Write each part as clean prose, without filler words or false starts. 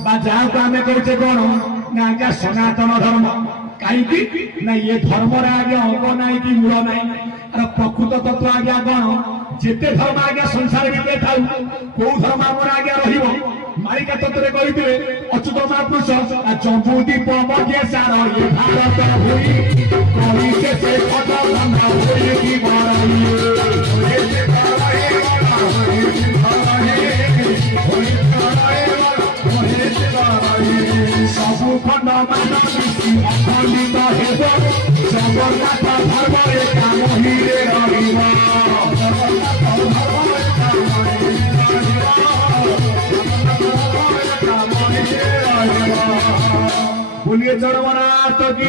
जहाँ को आम कहे कौन ना आज्ञा सनातन धर्म कहीं ना ये धर्म आज्ञा अंग ना कि मूल ना अरे प्रकृत तत्व आज्ञा कौन जिते धर्म आज्ञा संसार भितर था कौ धर्म आम आज्ञा मारिका तत्व कहते अच्युत महापुरुष जम्बूदीप मध्य सार ये भारत हुई से सबु खंड मान अखंडित हेब जगन्नाथ धर्म काम ही बोलिए चरमनाथ की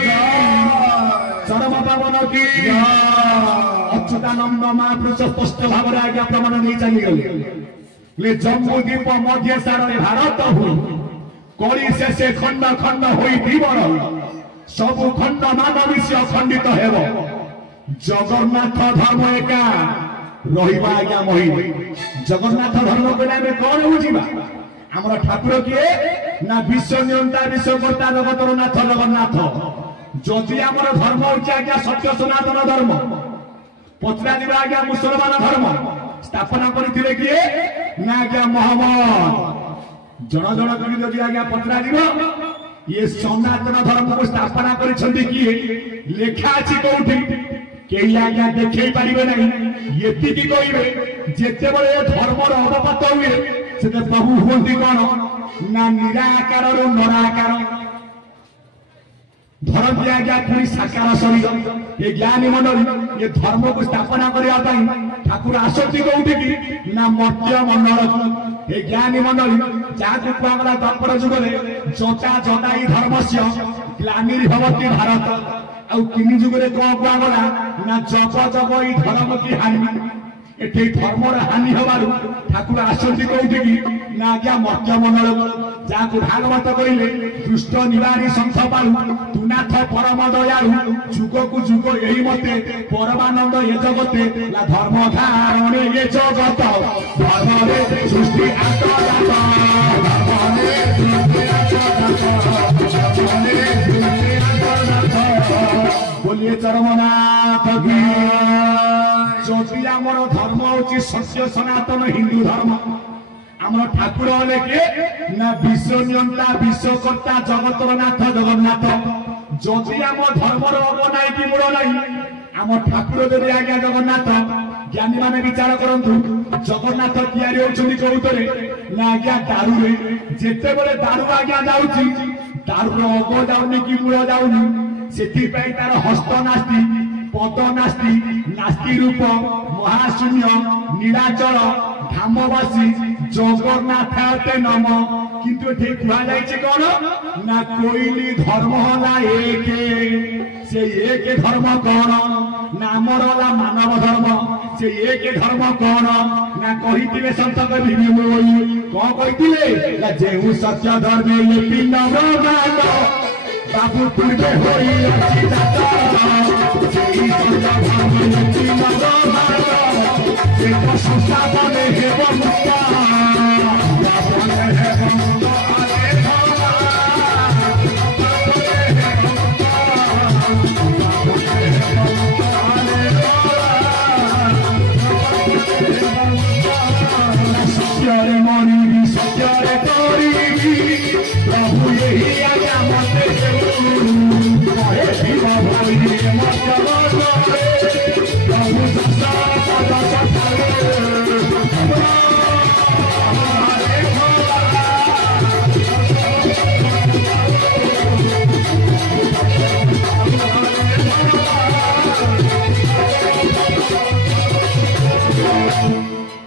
चरम पावन की अच्युतानंद महापुरुष स्पष्ट भाव आज्ञा प्रमाण नहीं चली गले जम्बूदीप मध्य सार भारत हुई कली से खंड खंड सबु खंड मान मिशी अखंडित हेब जगन्नाथ धर्म एका रहा आज्ञा मही जगन्नाथ धर्म कहले कौन बुझा आमर ठाकुर किए ना विश्व नियंता विश्वकर्ता जगतर नाथ जगन्नाथ जदि आमर धर्म होची आज्ञा सत्य सनातन धर्म पचरा दिबा आज्ञा मुसलमान धर्म स्थापना करथिले किए ना आज्ञा मोहम्मद जन जन करी जदि आज्ञा पचरा दिबो ये सनातन धर्म को स्थापना करिसंती किए लेखा अछि कोठी केही आज्ञा देखै पारिबे नहीं एतिकी कहिबे जेते बळे धर्मर अवपात हुए से प्रभु हूँ कौन ना निराकार नराकार धरती आज्ञा पूरी साकार शरीर ये ज्ञानी मंडल ये धर्म को स्थापना करने ठाकुर आसती कौटी की ना मर्त्य मंडल ये ज्ञानी मंडल जहाँ कहला द्वापर जुगले जटा जटाई धर्म से ग्लानिर्भवती भारत आउ किनी जुगले कौन कहला ना जग जग ई धर्म की हानि एठे धर्मर हानि हबारु ठाकुर आसती कौटी की ना आज्ञा मर्त्य मंडल जहाँ को भागवत कहले दुष्ट निवारी संख पालु तुनाथ परम दयालु जुग को जुग यही मते परमानंद ये जगते ला धर्म धारण ये जगत धर्म रे सृष्टि बोलिए चरमनाथ की जदि आमर धर्म होची सत्य सनातन हिंदू धर्म आमर ठाकुर हेले किए ना विश्व नियंता विश्वकर्ता जगतर नाथ जगन्नाथ जदि आम धर्मर अग ना कि मूल ना आम ठाकुर जदि आज्ञा जगन्नाथ ज्ञानी माने विचार करंतु जगन्नाथ तैयारी होउछन्ति कौतरे ना आज्ञा दारू रे जेते बेले दारू आज्ञा जाउछि दारूर अग जाउनी कि मूल जाउनी सेति पई तार हस्त नास्ति पद नास्ति नास्ति रूप महाशून्य निराचल धामवासी जगन्नाथ नम किंतु ठीक कहा जाइए कौन ना कोइली धर्म होला एक से एक धर्म कौन नामर होला मानव धर्म से एक धर्म कौन ना कहिथिले संत कवि कौन कहिथिले जेहु सत्य धर्म ये पिंड ब्रह्मांड बाबू पूर्वे होई अछि जात सेई सत्य धर्म ये पिंड ब्रह्मांड से संस्था बने हेब मुक्ता प्रभु यही आज्ञा मते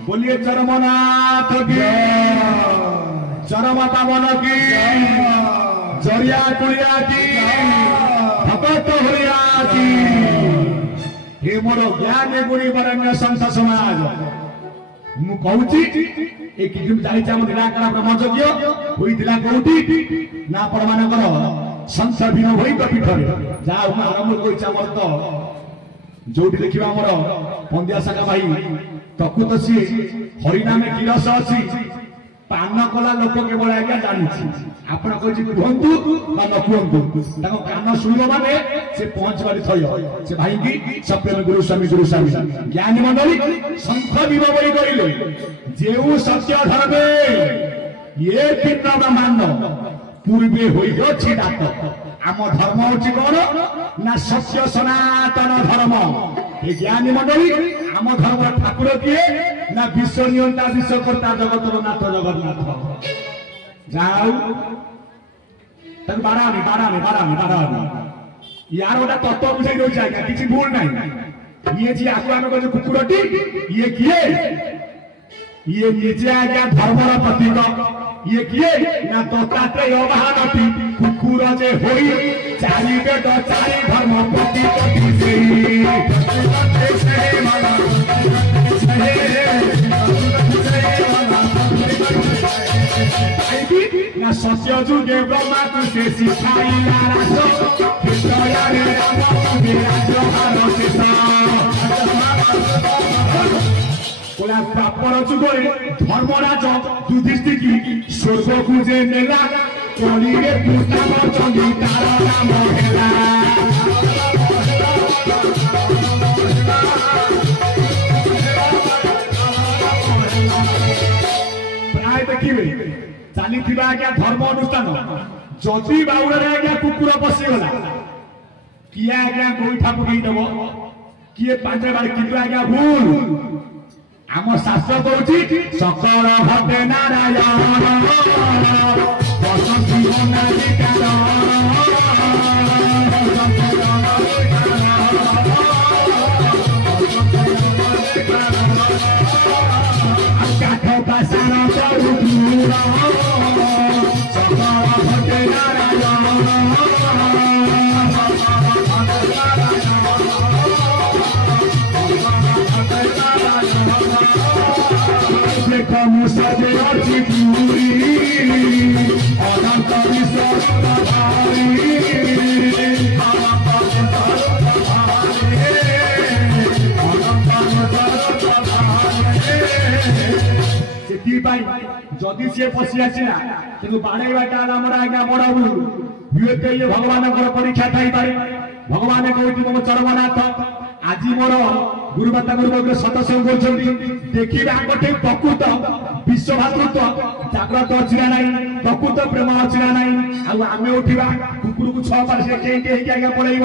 बोलिए चरमनाथ की चरम पावन की जरिया कुड़िया की भगत हुरिया की हे मोर ज्ञान गुणी वरण्य संत समाज मु कहूची ए किम जाइछ हम निराकार ब्रह्मज्ञ होइतिला कोठी ना आपण मानकर संत भिन्न होई पीठरे जा आरंभ कइछ हमर तो जोटी देखिबा हमर पंद्या सागा भाई प्रकृत सी हरिनामे किरस अछि पान कला लोक केवल आज्ञा जानी आपण कहतु बा न कहतु कान शुण माने से पहुंचवारी थय से भाई की सप्तम गुरुस्वामी ज्ञानी मंडली शंख विव बई कहले जेउ सत्य धर्मे ये पिता ब्रह्मांड पूर्वे होइछि डाक आम धर्म होछि कोन ना सत्य सनातन धर्म ये ज्ञानी मंडली आम धर्म ठाकुर किए ना विश्व नियंता विश्वकर्ता जगतर नाथ जगन्नाथ जाऊ तक बारानी यार गोटे तत्व बुझाई दौर आज्ञा किसी भूल ना ये जी आपको आम कहे कुकुरटी ये किए ये निजे आज्ञा धर्मर प्रतीक ये किए ना दत्तात्रेय महानटी कुकुर जे होई चारि बेद चारि धर्म प्रतीक ना सत्य जुगे ब्रह्मा को से सिखाइला राज हृदय राम के बोला प्रापर जुगे धर्मराज युधिष्ठिर की स्वर्ग को जे नेला कलिगे पुताम चंदी तार नाम हेला प्राय देखिए चली आज्ञा धर्म अनुष्ठान जदि बाउड़े आज्ञा कुकुर पशिगला किए आज्ञा गोईठा पकईदेव किए पांच बार किंतु आज्ञा भूल आम शास्त्र कहूँ सकल हटे नारायण काठ पाषाण सकल हटे मुझे अच्छी पूरी अनंत जदि सी पशि आसला तेणु बाड़ेबाटा आम आज्ञा बड़ भूल हुए ये भगवान परीक्षा थी भगवान कहते मो चरमनाथ आज मोर गुरुमाता गुरुवर्ग सत्संग देखिए गोटे प्रकृत विश्वभातृत्व जाग्रत अच्छी ना ना प्रकृत प्रेम अच्छी ना ना आम उठा कुकुर को छह पार आज्ञा पड़ेब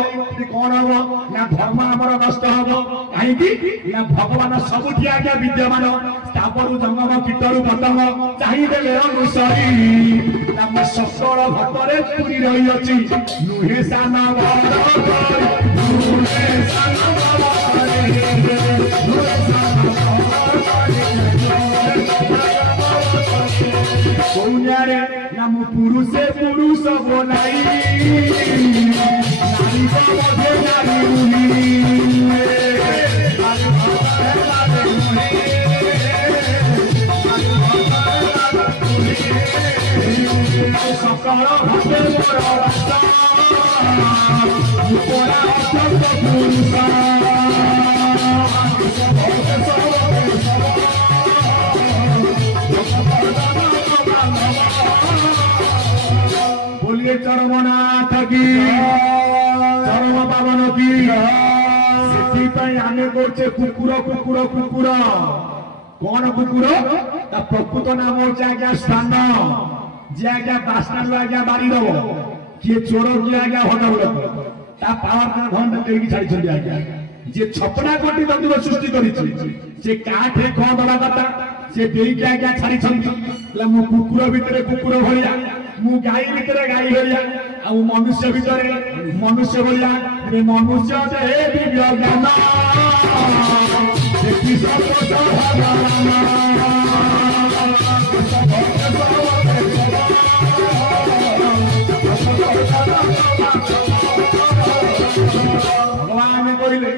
कौन हम ना धर्म आमर नष्ट हम कहीं भगवान सबुठी आज्ञा विद्यमान तापर जंगम कीटरू पतंग चाहिए अनुसरी सकल घटरे पूरी रही अच्छी नुहे सान नाम पुरुषे पुरुष बोलाई नारी मध्य सकल भावे मोर पुरुष बोलिए चरमनाथ की चरम पावन की आमे करछे कुकुर कुकुर कुकुर कौन कुकुर ता प्रकृत नाम होचे आज्ञा स्थान जे आज्ञा बासना आज्ञा बारी दब किए चोर किए आज्ञा हटाऊ ता पावर धन देकी छाड़ी आज्ञा जे छपना कोटी तत्व सृष्टि करिछि से काठे कौन दला कथा से देकी आज्ञा छाड़ी मु कुकुर भितर कुकुर भलिया मु गाई भितर गाई भलिया आ मनुष्य भितर मनुष्य भलिया मनुष्य जे दिव्य ज्ञान देखि भगवान कहले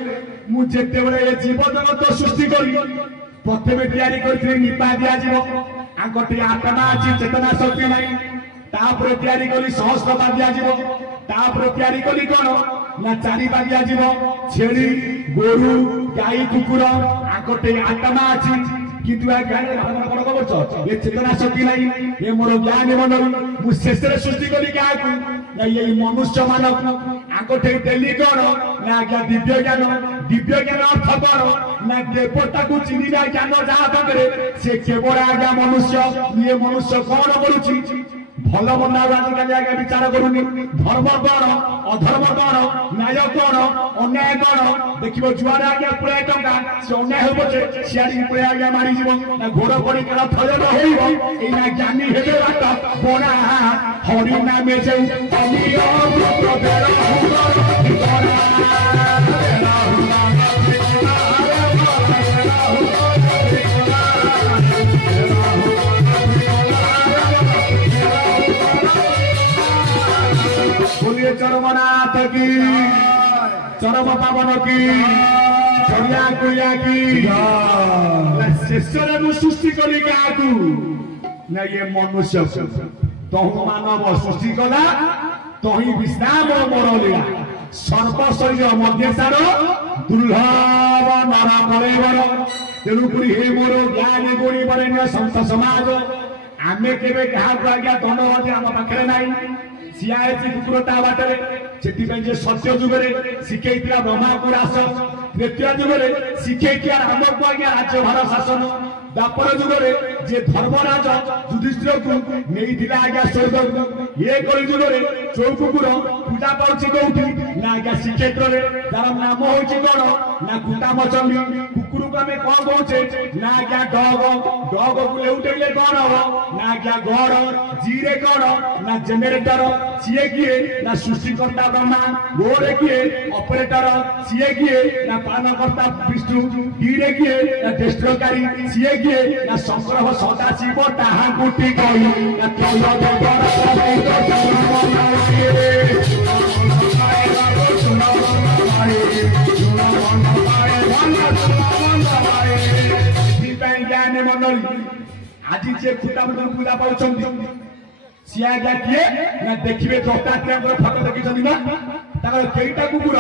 मु जेते बळे जीव जगत सृष्टि करी प्रथमे तैयारी करथि निपा दिया जीव आंकटी आत्मा अछि चेतना शक्ति नाही तापर तैयारी करी सहस्रता दिया जीव तापर तैयारी करी कोन ना चारि पा दिया जीव छेड़ी गोरु गाई कुकुर आंकटी आत्मा अछि কিন্তু জ্ঞান କଣ କରୁଛ ଏ ଚେତନା ଶକ୍ତି ନାହିଁ ଏ ମୋର ଜ୍ଞାନ ମଣ୍ଡଳୀ ମୁଁ ଶେଷରେ ସୃଷ୍ଟି କଲି କାହାକୁ ନା ଏଇ ମନୁଷ୍ୟ ମାନଙ୍କୁ ଆଗଠେଇ ଦେଲି କଣ ନା ଆଜ୍ଞା ଦିବ୍ୟ ଜ୍ଞାନ ଅର୍ଥ କଣ ନା ଦେବତାକୁ ଚିହ୍ନିବା ଜ୍ଞାନ ଯାହା ପାଖରେ ସେ କେବଳ ଆଜ୍ଞା ମନୁଷ୍ୟ ଇଏ ମନୁଷ୍ୟ କଣ କରୁଛି ଭଲ ମନ୍ଦ ଆଜିକାଲି ଆଜ୍ଞା ବିଚାର କରୁନି ଧର୍ମ କଣ ଅଧର୍ମ କଣ ନ୍ୟାୟ କଣ ଅନ୍ୟାୟ କଣ ଦେଖିବ ଯୁଆଡେ ଆଜ୍ଞା ପୁଳାଏ ଟଙ୍କା ସେ ଅନ୍ୟାୟ ହବ ଯେ ସିଆଡିକି ପୁଳାଏ ଆଜ୍ଞା ମାରିଯିବ ନା ଘୋଡ ପଡି କାଳ ଥୟନ ହୋଇବ ଏଇ ନା ଜ୍ଞାନୀ ହେବେ ବାଟ ବଣା ହରି ନାମେ ଯେଉଁ ଅମିୟ ବେଳ चरमनाथ की चरम पावन की चढ़िया कुया की शेषरे मु सृष्टि कली क्या ना ये मनुष्य तहु मानव सृष्टि कला तही विश्राम मरलिया सर्वशरीर मध्यसार दुर्लभ नर कलेवर तेणुक हे मोर ज्ञान गुणी बरेण्य संत समाज आमे केबे क्या आज्ञा धन आम पाखे ना सियाची कुकुर ता बाटरे से सत्य जुगरे शिखैला ब्रह्मा को रास त्रेतया जुगरे शिखैला राम को आज्ञा राज्यभार शासन द्वापर जुगरे जे धर्मराज युधिष्ठिर को नहीं आज्ञा स्वर्ग ये कली जुगरे चौ कुकुर पूजा पाउछि कोठी ना आज्ञा श्रीक्षेत्र तार नाम होछि कोन ना कुटामचंडी कुकुर को आमे कोन कहूचे ना आज्ञा डग को लेउटेले कोन हो ना आज्ञा गड़ जीरे कोन ना जनरेटर सीए किए ना सृष्टिकर्ता ब्रह्मा गोरे किए ऑपरेटर सीए किए ना पालनकर्ता विष्णु डीरे किए ना देष्ट्रकारी सीए किए ना शंकर सदा शिव ताहा गुटी कही ना तल जगर ज्ञान मंडली आज जे खुटा पूजा पाउछंती सी आज्ञा किए ना देखिए दत्तात्रेय फटो देखी ना केईटा कुकुर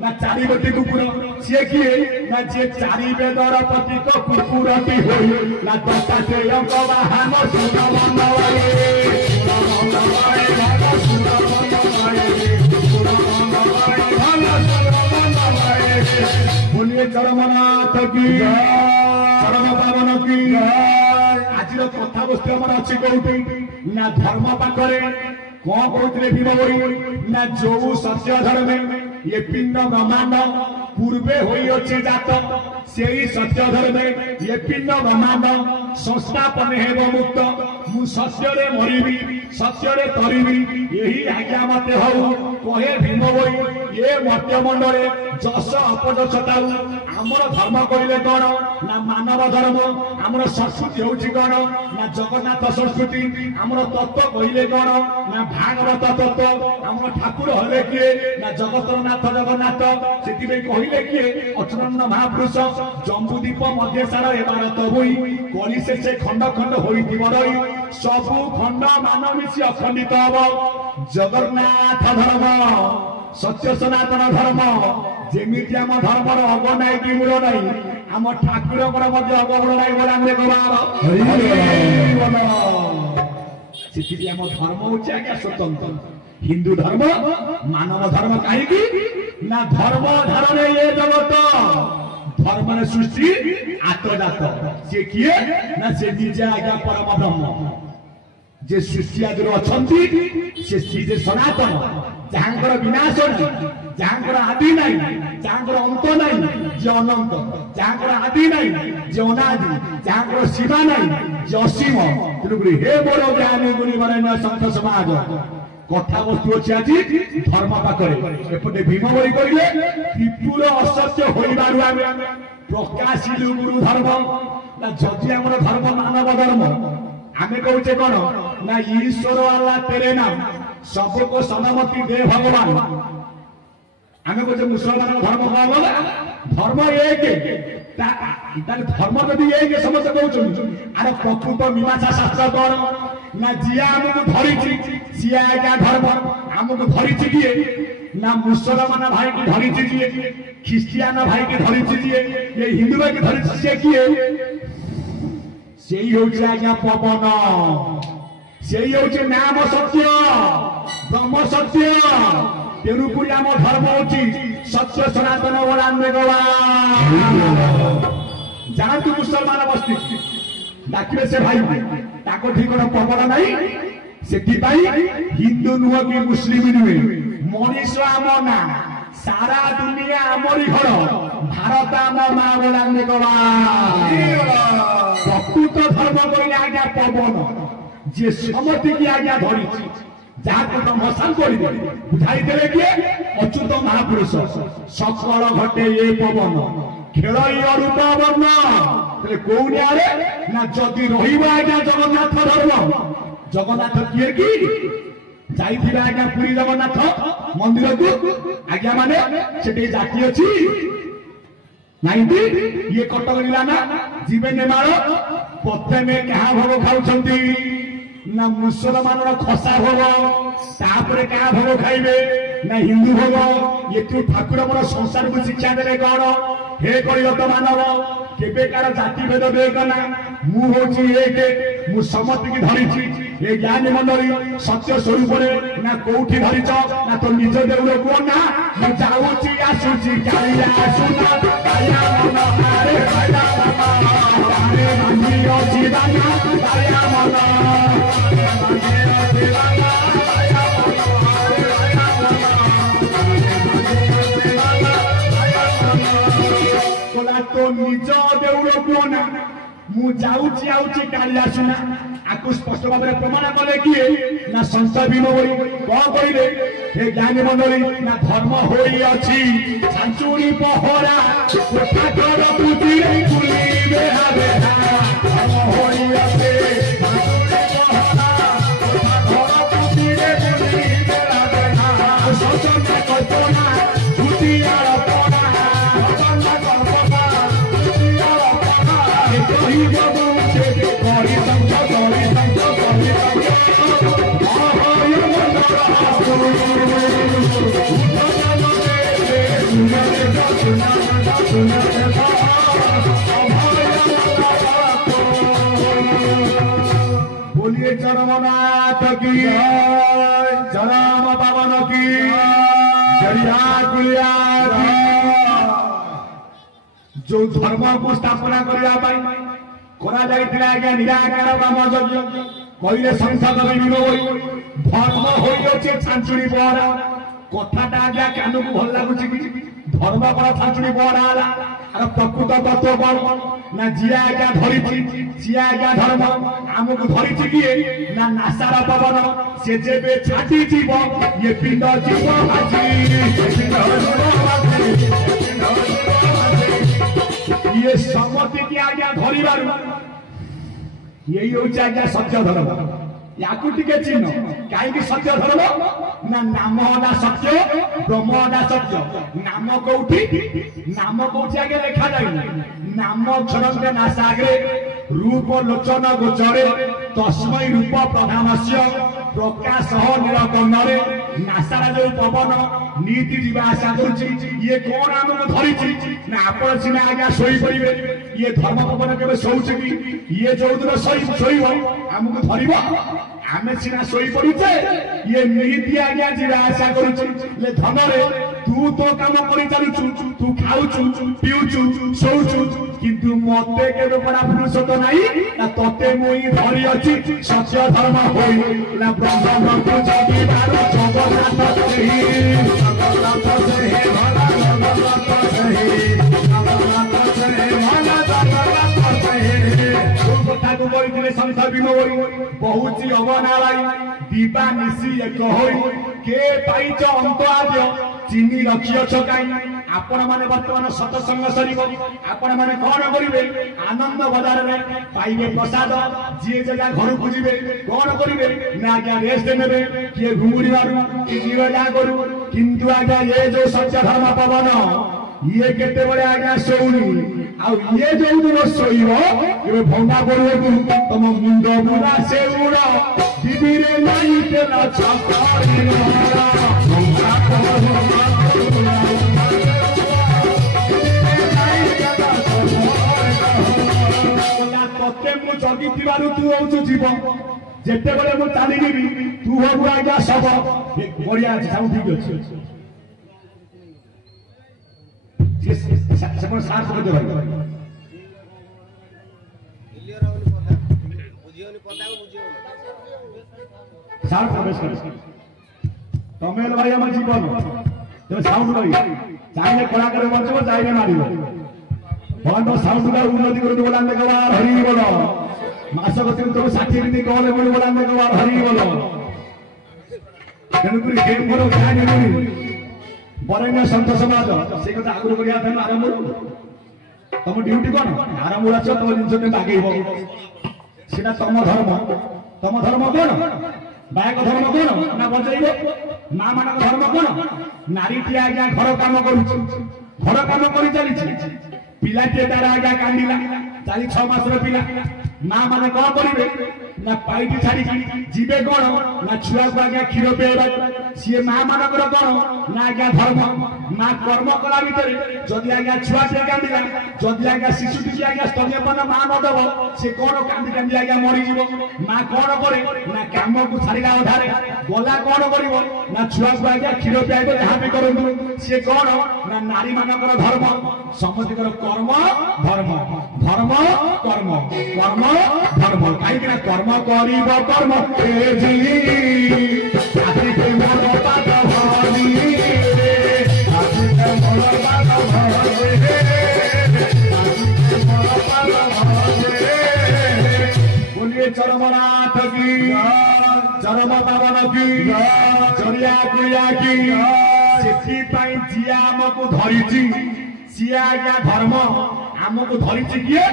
ना चारिबती कुकुर सी किए ना जे चारि वेदर प्रतीक कुकुरटी होई ना दत्तात्रेय बाहान बोलिए चरमनाथ की चरम पावन की आज कथा बस्तु आम अच्छी कौटी ना धर्म पाखरे कौन कहते भीम बोई ना जो सत्य धर्मे ये पिंड ब्रह्मांड पूर्वे होई अच्छे जात से सत्य धर्मे ये पिंड ब्रह्मांड संस्थापन हेब मुक्त मु सत्य मरबी सत्य तरबी यही आज्ञा मत हऊ कहे भीम बोई ये मत्यमंडले जस अपजसता आमर धर्म कहले कौन ना मानव धर्म आमर संस्कृति हूँ कौन ना जगन्नाथ संस्कृति आमर तत्व कहले कौन ना भागवत तत्व आमर ठाकुर हेले किए ना जगतर नाथ जगन्नाथ से कहले किए अच्युतानंद महापुरुष जम्बूदीप मध्यसार भारत बोई कली से खंड खंड होई सबु खंड मान मिशी अखंडित हम जगन्नाथ धर्म सत्य सनातन धर्म जेमिति आम धर्मर अग नाई कि मूल नाई आम ठाकुर अगमूल नाई बोलांगे आम धर्म हूँ आज्ञा स्वतंत्र हिंदू धर्म मानव धर्म कहीं ना धर्म धारण ये जगत धर्म सृष्टि आत्मजात सी किए ना से निजे आज्ञा परम ब्रह्म जे सृष्टि आदि अच्छी से सनातन जहां विनाश जहां आदि ना जहां अंत ना जे अनंत जहां आदि ना जे अनादि जहां सीमा ना जे असीम तेणुक हे मोर ज्ञानी गुणी बरेण्य संत समाज कथा वस्तु अच्छी आज धर्म पाखे एपटे भीम बोई कहले त्रिपुर असत्य होइबारु आमे प्रकाशिलु गुरु धर्म ना जदि हमर धर्म मानव धर्म आमे कहूचे कौन ना ईश्वर वाला तेरे नाम सबको सलामती दे भगवान आमे कहूचे मुसलमान धर्म कौन बोला धर्म एक धर्म जदि एक समस्त कहउछन आर प्रकृत मीमांसा शास्त्र कौन ना जिया हमको धरिछि सिया आज्ञा धर्म हमको धरिछि किए ना मुसलमान भाई की धरिछि किए ख्रिस्टियान भाई की धरिछि किए ये हिंदू भाई की धरिछि से किए सेई होउछि आज्ञा पवन सेई होउछि नाम सत्य ब्रह्म सत्य तेणुपुरी आम धर्म होउछि सत्य सनातन वरान्वे जानतु मुसलमान बस्ती डाकिले से भाई ताको ठिकण पवन नहीं सेथिपाई हिंदू नुह कि मुस्लिम नुहे मनीष आम ना सारा दुनिया आमरी घर भारत आम माँ बोलांगे प्रकृत धर्म कहले आज्ञा पवन जे समति की आज्ञा धरी जहाँ ब्रह्मशान कर बुझाई देले किए अच्युत महापुरुष सकल घटे ये पवन खेल रूप वर्ण कौनिया ना जदि रहा जगन्नाथ धर्म जगन्नाथ किए कि जाइथिबे आज्ञा पुरी जगन्नाथ मंदिर को आज्ञा माने सेठी जाति अछि नाइंटी ये कटक जिला ना जीवे नेमाळ प्रथमे कहा भोग खाउछंती ना मुसलमान खसा भोग तापरे कहा भोग खाइबे ना हिंदू भोग ये तू ठाकुर मोर संसार को शिक्षा देले कौन हे कलिगत मानव केबे कार जाति भेद बेकना मु होची एक मु समति की धरिछि ए ज्ञानी मंडली सत्य स्वरूप ना कोठी धरिछ ना तो निज देउल को ना मु जाउची आसुची कालिया सुना कालिया मन आरे कालिया मन आरे मंदिर जीवाना कालिया मन मंदिर जीवाना कालिया मन आरे कोला तो निज देउल को ना मु जाउची आउची कालिया सुना आकु स्पष्ट भाव में प्रमाण कले किए ना संसार भीम होई कौन कहले हे ज्ञानी मंडली ना धर्म होई अछि छांचुरी पहरा कोठा घर बुद्धि कुली बेहा बेहा धर्म होई अछि छांचुरी पहरा कोठा घर बुद्धि कुली बेहा बेहा सचना कल्पना बुद्धि आर पना सचना कल्पना बुद्धि आर पना कहि बाबू से करि संग बोलिए चरमनाथ की चरम पावन की जो धर्म को स्थापना करने करा जाइथिला आज्ञा निराकार ब्रह्म यज्ञ कहले संसद विभिन्न होई धर्म होई अछि छांचुरी बहरा कथाटा आज्ञा कान को भल लागुछि कि धर्म बड़ा छांचुरी बहरा आला अरे प्रकृत तत्व कोन ना जिया आज्ञा धरिछि जिया आज्ञा धर्म हमको धरिछि कि ना नासारा पवन से जेबे छाटी जीव ये पिंड जीव हाजी ये समति की आज्ञा धरिबारु यही होची आज्ञा सत्य धर्म याकु टिके चिन्ह काई सत्य धर्म ना नाम ना सत्य ब्रह्म ना सत्य नाम कोठी आगे लिखा जाए नाम अक्षर के नासा आगे रूप लोचन गोचरे तस्मै रूप प्रधानस्य प्रकाश निरकन्नरे नासारा जो पवन नीति जीवा आशा करुछि ये कौन आमको धरिछि ना आपण सिना आज्ञा सोई परिबे ये धर्म पवन केबे सोउछि कि ये जो दिन सोई आमको धरिबो आमे सिना सोई पड़ुचे ये नीति आज्ञा जीवा आशा करुछि ले धनरे तू तो काम करि चलुछु तू खाउछु पिउछु सोउछु किंतु मते केबे बड़ा फुर्सत नाही ना तते मोई धरि अछि सत्य धर्म होई ना ब्रह्म मंत्र जगी बारो जगन्नाथ सही जगन्नाथ सही भला जगन्नाथ सही जगन्नाथ सही भला जगन्नाथ सही कथा को बोलथिले संसार बिनो होई बहुत ही अवनालाई दीपा निसी एक होई के पाइच अंत आद्य चिनी रखियो छकाई आपण माने वर्तमान सत्संग सरीब आपण माने कोन करिवे आनंद बाजार रे पाइबे प्रसाद जे जगह घर को जिवे कोन करिवे ना आज्ञा रेस्ट नेबे के घुमुड़ी मारू कि जीव जा करू किंतु आज्ञा ये जो सत्य धर्म पवन ये केते बड़े आज्ञा सोउनी आ ये जो दिन सोइबो ए भंगा पड़ो तम मुंड बुरा से उड़ा दिबिरे नाही तेला छापारी मारा भंगा पड़ो तते मु जगी तू हूँ जीव जिते बड़े मुझे चलीजी तू हबू आज्ञा सब बढ़िया अच्छे सब ठीक अच्छे साथ भाई साउंड प्रवेश कर तमेल भाई हम जीवन तो साउंड भाई चाहिए कलाकार बचबो चाहिए मारिबो बंद साउंड का उन्नति कर बोला देखबार हरि बोल मास गति तो 60 दिन कहले बोल बोला देखबार हरि बोल तेणुक गेम करो ज्ञान नहीं बरेण्य संत समाज से कथा आगुर करिया था आरंभ तुम ड्यूटी कौन आरंभ आस तुम जिन बागेब सीटा तुम धर्म कौन बायक धर्म कौन ना बचेब माँ मान धर्म कौन नारी टी आज्ञा घर काम कर चली पिलाटे तार आज्ञा कांदिला 4-6 मासर पिला माँ मैंने कौन करेंगे ना पाइटी छाड़ी जीवे कौन ना छुआ को आज्ञा क्षीर पीवा सी माँ मानकर कौन ना आज्ञा धर्म माँ कर्म कला भितर जदि आज्ञा छुआ टे कांदिला जदि आज्ञा शिशुटी आज्ञा स्तन्यपान माँ नदब सी कौन कांदी कांदी आज्ञा मरीज माँ कौन करे ना काम को छाड़ा अधारे गला कौन कर ना छुआ को आज्ञा क्षीर पीवा जहाँ भी करूँ सी कौन ना नारी मानकर धर्म समस्त कर्म धर्म धर्म कर्म कर्म धर्म कहीं कर्म करिब कर्म बोलिए चरमनाथ की चरम पावन की जरिया गुया की जिया आमको धरी सी आज्ञा धर्म आमको धरी किए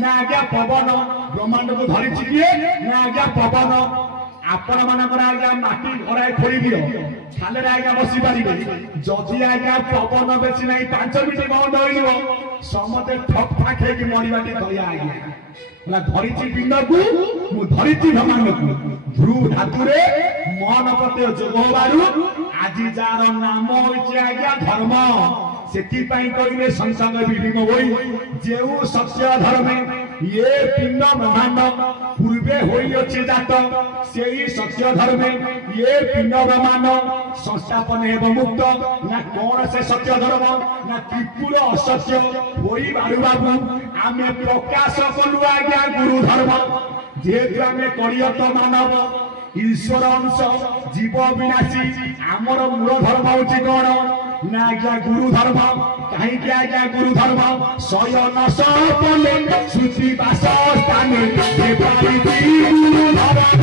ना आज्ञा पवन ब्रह्मांड को धरी किए ना आज्ञा पवन आपण मानकर आज्ञा माटी घराए खोली दियो खाले आज्ञा बसी पारे जदि आज्ञा पवन बेसी ना 5 मिनिट बंद हो समते ठक ठाक है मरवाटी दया आज्ञा धरी पिंड को मु धरी ब्रह्मांड को ध्रुव धातु मन प्रत्यय जोग होबारु आज जार नाम होइछि आज्ञा धर्म से कहे संसार विलीन हो जो सत्य धर्मे ये पिंड ब्रह्मांड पूर्वे होइछि जात से ही सत्य धर्मे ये पिंड ब्रह्मांड संस्थापन एवं मुक्त ना कौन से सत्य धर्म ना त्रिपुर असत्य होई बारु बाबू आमे प्रकाश कलु आज्ञा गुरु धर्म जेहेतु आमे करियत मानव ईश्वर अंश जीव विनाशी आमर मूल धर्म होची कौन ना आज्ञा गुरु धर्म कहीं आज्ञा गुरु धर्म शयन सपने श्रुति बास स्थाने गुरु धर्म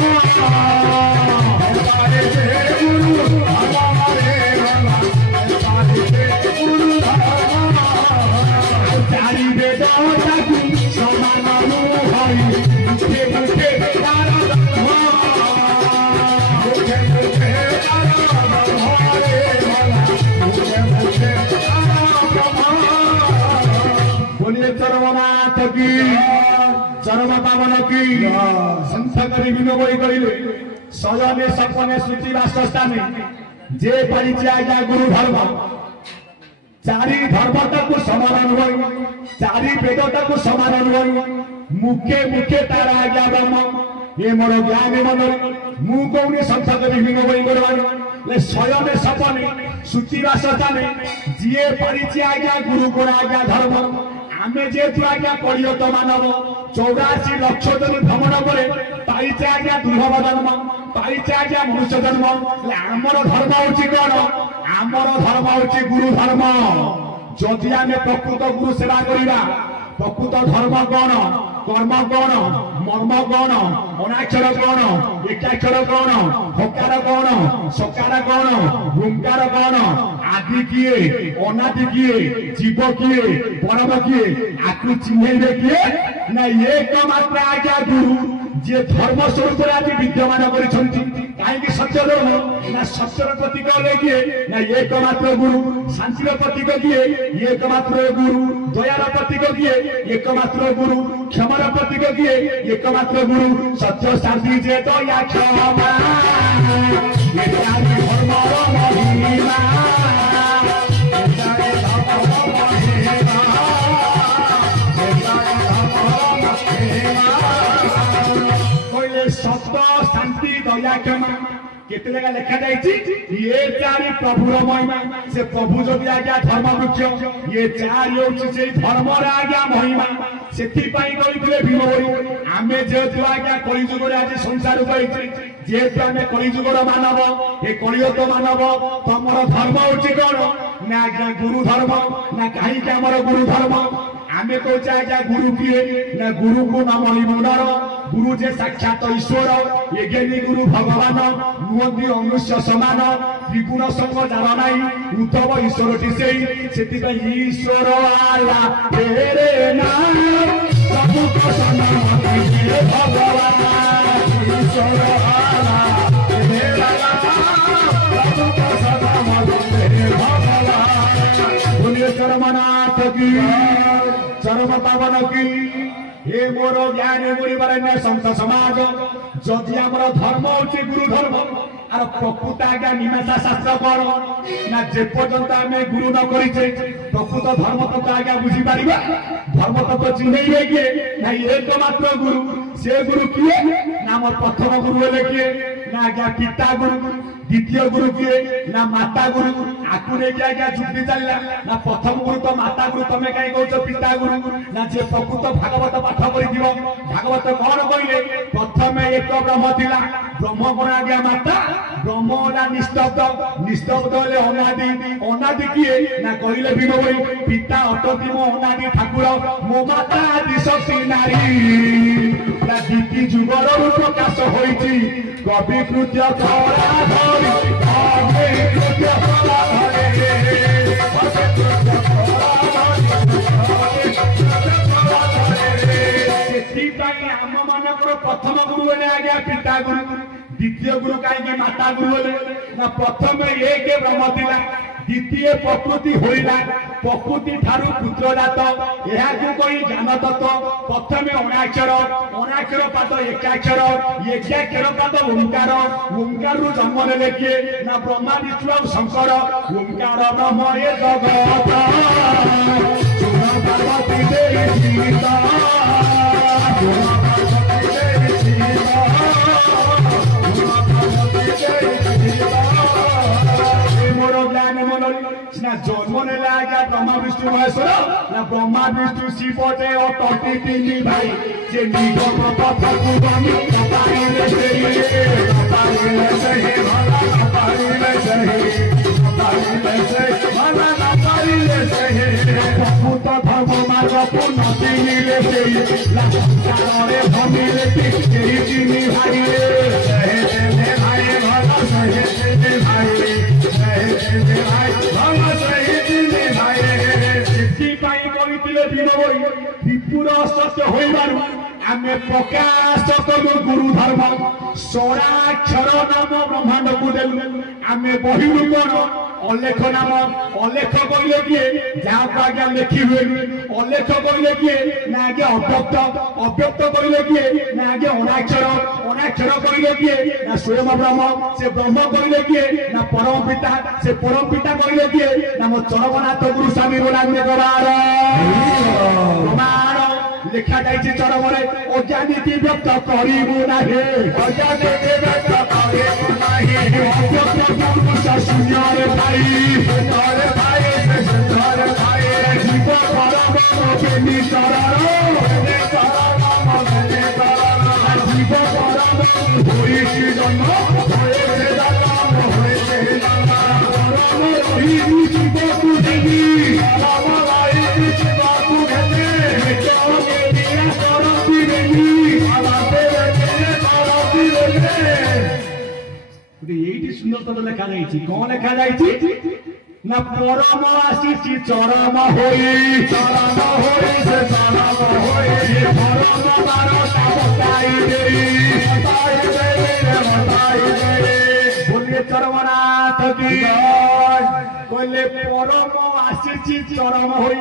चारि वेद समान बोलिए चरमनाथ की चरम पावन की संत कवि विनोद करिले शयने सपने श्रुति वासस्थाने जे परिचय आज्ञा गुरु धर्म चारि धर्मता को समाधान हो चारि वेदता को समाधान हो मुखे मुखे तार आज्ञा ब्रह्म ये मोर ज्ञान मन मु कौनी संत कवि विनोद शयने सपने श्रुति वासस्थाने जे परिचय आज्ञा गुरु गुण आज्ञा धर्म आमे जेतु आज्ञा कलियत मानव 84 लक्ष जन भ्रमण करे पाइचे आज्ञा दुर्लभ जन्म पाइचे आज्ञा मनुष्य जन्म आमर धर्म होची कौन आमर धर्म होची गुरु धर्म जदि आमे प्रकृत गुरु सेवा करिबा प्रकृत धर्म कौन कर्म कौन मर्म कौन अनाक्षर कौन एकाक्षर कौन हकार कौन सकार कौन हुंकार कौन आदि किए अनादि किए जीव किए परम किए आकु चिन्हैबे किए ना एकमात्र आज्ञा गुरु जे धर्म स्वरूप आज विद्यमान करिसंती कहीं सत्य धर्म ना सत्यर प्रतीक किए ना एकमात्र गुरु शांतिर प्रतीक किए एकमात्र गुरु दयार प्रतीक किए एकमात्र गुरु क्षमार प्रतीक किए एकमात्र गुरु सत्य शांति जे दया क्षमा ये धर्म महिमा केते लगा लिखा जाइछि ये चारि प्रभुर महिमा से प्रभु जदि आज्ञा धर्म वृक्ष ये चारि होछि से धर्मर आज्ञा महिमा सेथि पई कहिथिले भीम बोली आमे जेतु आज्ञा कलि जुगरे आज संसार पाइछि जेतु आमे कलि जुगर मानव ए कलियुग मानव तमर धर्म होछि कोन ना आज्ञा गुरु धर्म ना काहे के हमर गुरु धर्म आमे कहछे आज्ञा गुरु किए ना गुरु को नाम मणिमंडल गुरु जे साक्षात ईश्वर ये ज्ञानी गुरु भगवान नुहति मनुष्य समान त्रिगुण संग जाना नहीं उद्धव ईश्वर से ईश्वर आला तेरे नाम सबु भगवान ईश्वर आला तेरा भगवान चरमनाथ की चरम पावन की हे मोर ज्ञान गुरुवरेण्य संत समाज जदि आमर धर्म होछि गुरु धर्म आर प्रकृत आज्ञा मीमांसा शास्त्र कौन ना जे पर्यंत आमे गुरु न करिछे प्रकृत धर्म तत्व आज्ञा बुझी पारिबा धर्म तत्व चिन्हैबे किए ना एकमात्र गुरु से गुरु किए ना हमर प्रथम गुरु हेले किए ना आज्ञा पिता गुरु द्वितीय गुरु किए ना माता गुरु आकु ने आज्ञा जुक्ति चलला ना प्रथम गुरु तो माता गुरु तमे काई कहउछ पिता गुरु ना जे प्रकृत भागवत पाठ करिदिबो भागवत कोन कइले प्रथमे एक ब्रह्म थिला ब्रह्म कोन आज्ञा माता ब्रह्म ना निस्तब्ध होले अनादि किए ना कहिले भीम बोली पिता अटति मो अनादि ठाकुर मो माता आदि शक्ति नारी ना दीति जुगर प्रकाश होईची कवि कृत्य करा धरि कवि कृत्य करा धरि आम मानकर प्रथम गुरु हेले आज्ञा पिता गुरु द्वितीय गुरु कहीं माता गुरु हेले ना प्रथम एक ब्रह्म थिला द्वितीय प्रकृति होइला प्रकृति ठारू पुत्र जात यह कोई ज्ञान तत्व प्रथमे अणाक्षर पाद एकाक्षर पाद ओंकार रु जन्म नेले किए ना ब्रह्मा विष्णु और शंकर ओंकार ब्रह्म ये जगत पार्वती देवी जन्म नेला आज्ञा ब्रह्मा विष्णु महेश्वर ना ब्रह्मा विष्णु शिव जे अटटी तीन भाई जे निगम पथ को बनी पारिले सही भला पारिले सही प्रभुत धर्म मार्ग पूर्ण दिले सही लाचारे भमिले तीन भाई सही भाई भला सही भाई त्रिपुर सत्य होइबारु आमे प्रकाश करू गुरु धर्म सोराक्षर नाम ब्रह्मांड को देलु आमे बहिरु कोन अलेख नाम अलेख कइले किए जहाँ को आज्ञा लिखि हुए अलेख कइले किए ना आगे अव्यक्त कइले किए ना आगे अनाक्षर कइले किए ना स्वयं ब्रह्म से ब्रह्म कइले किए ना परम पिता कइले किए ना मो चरमनाथ गुरु स्वामी बोलांगे करार प्रमाण लिखा जाइछि चरमरे अज्ञानी की व्यक्त करिबु नाही अज्ञानी की व्यक्त करिबु नाही अव्यक्त पुरुष शून्य रे भाई जीव परम प्रेमी चरण जीव परम होइछि जन्म होइछि जन्म होइछि जन्म रही जीव तु देवी राम लाई जीव तु देवी सुंदर लिखा जाइए कौन लिखा जाइए ना परम आसी चरम होई से चरम होई परम बारता बताई दे बोलिए चरमनाथ की कहले परम आसी चरम होई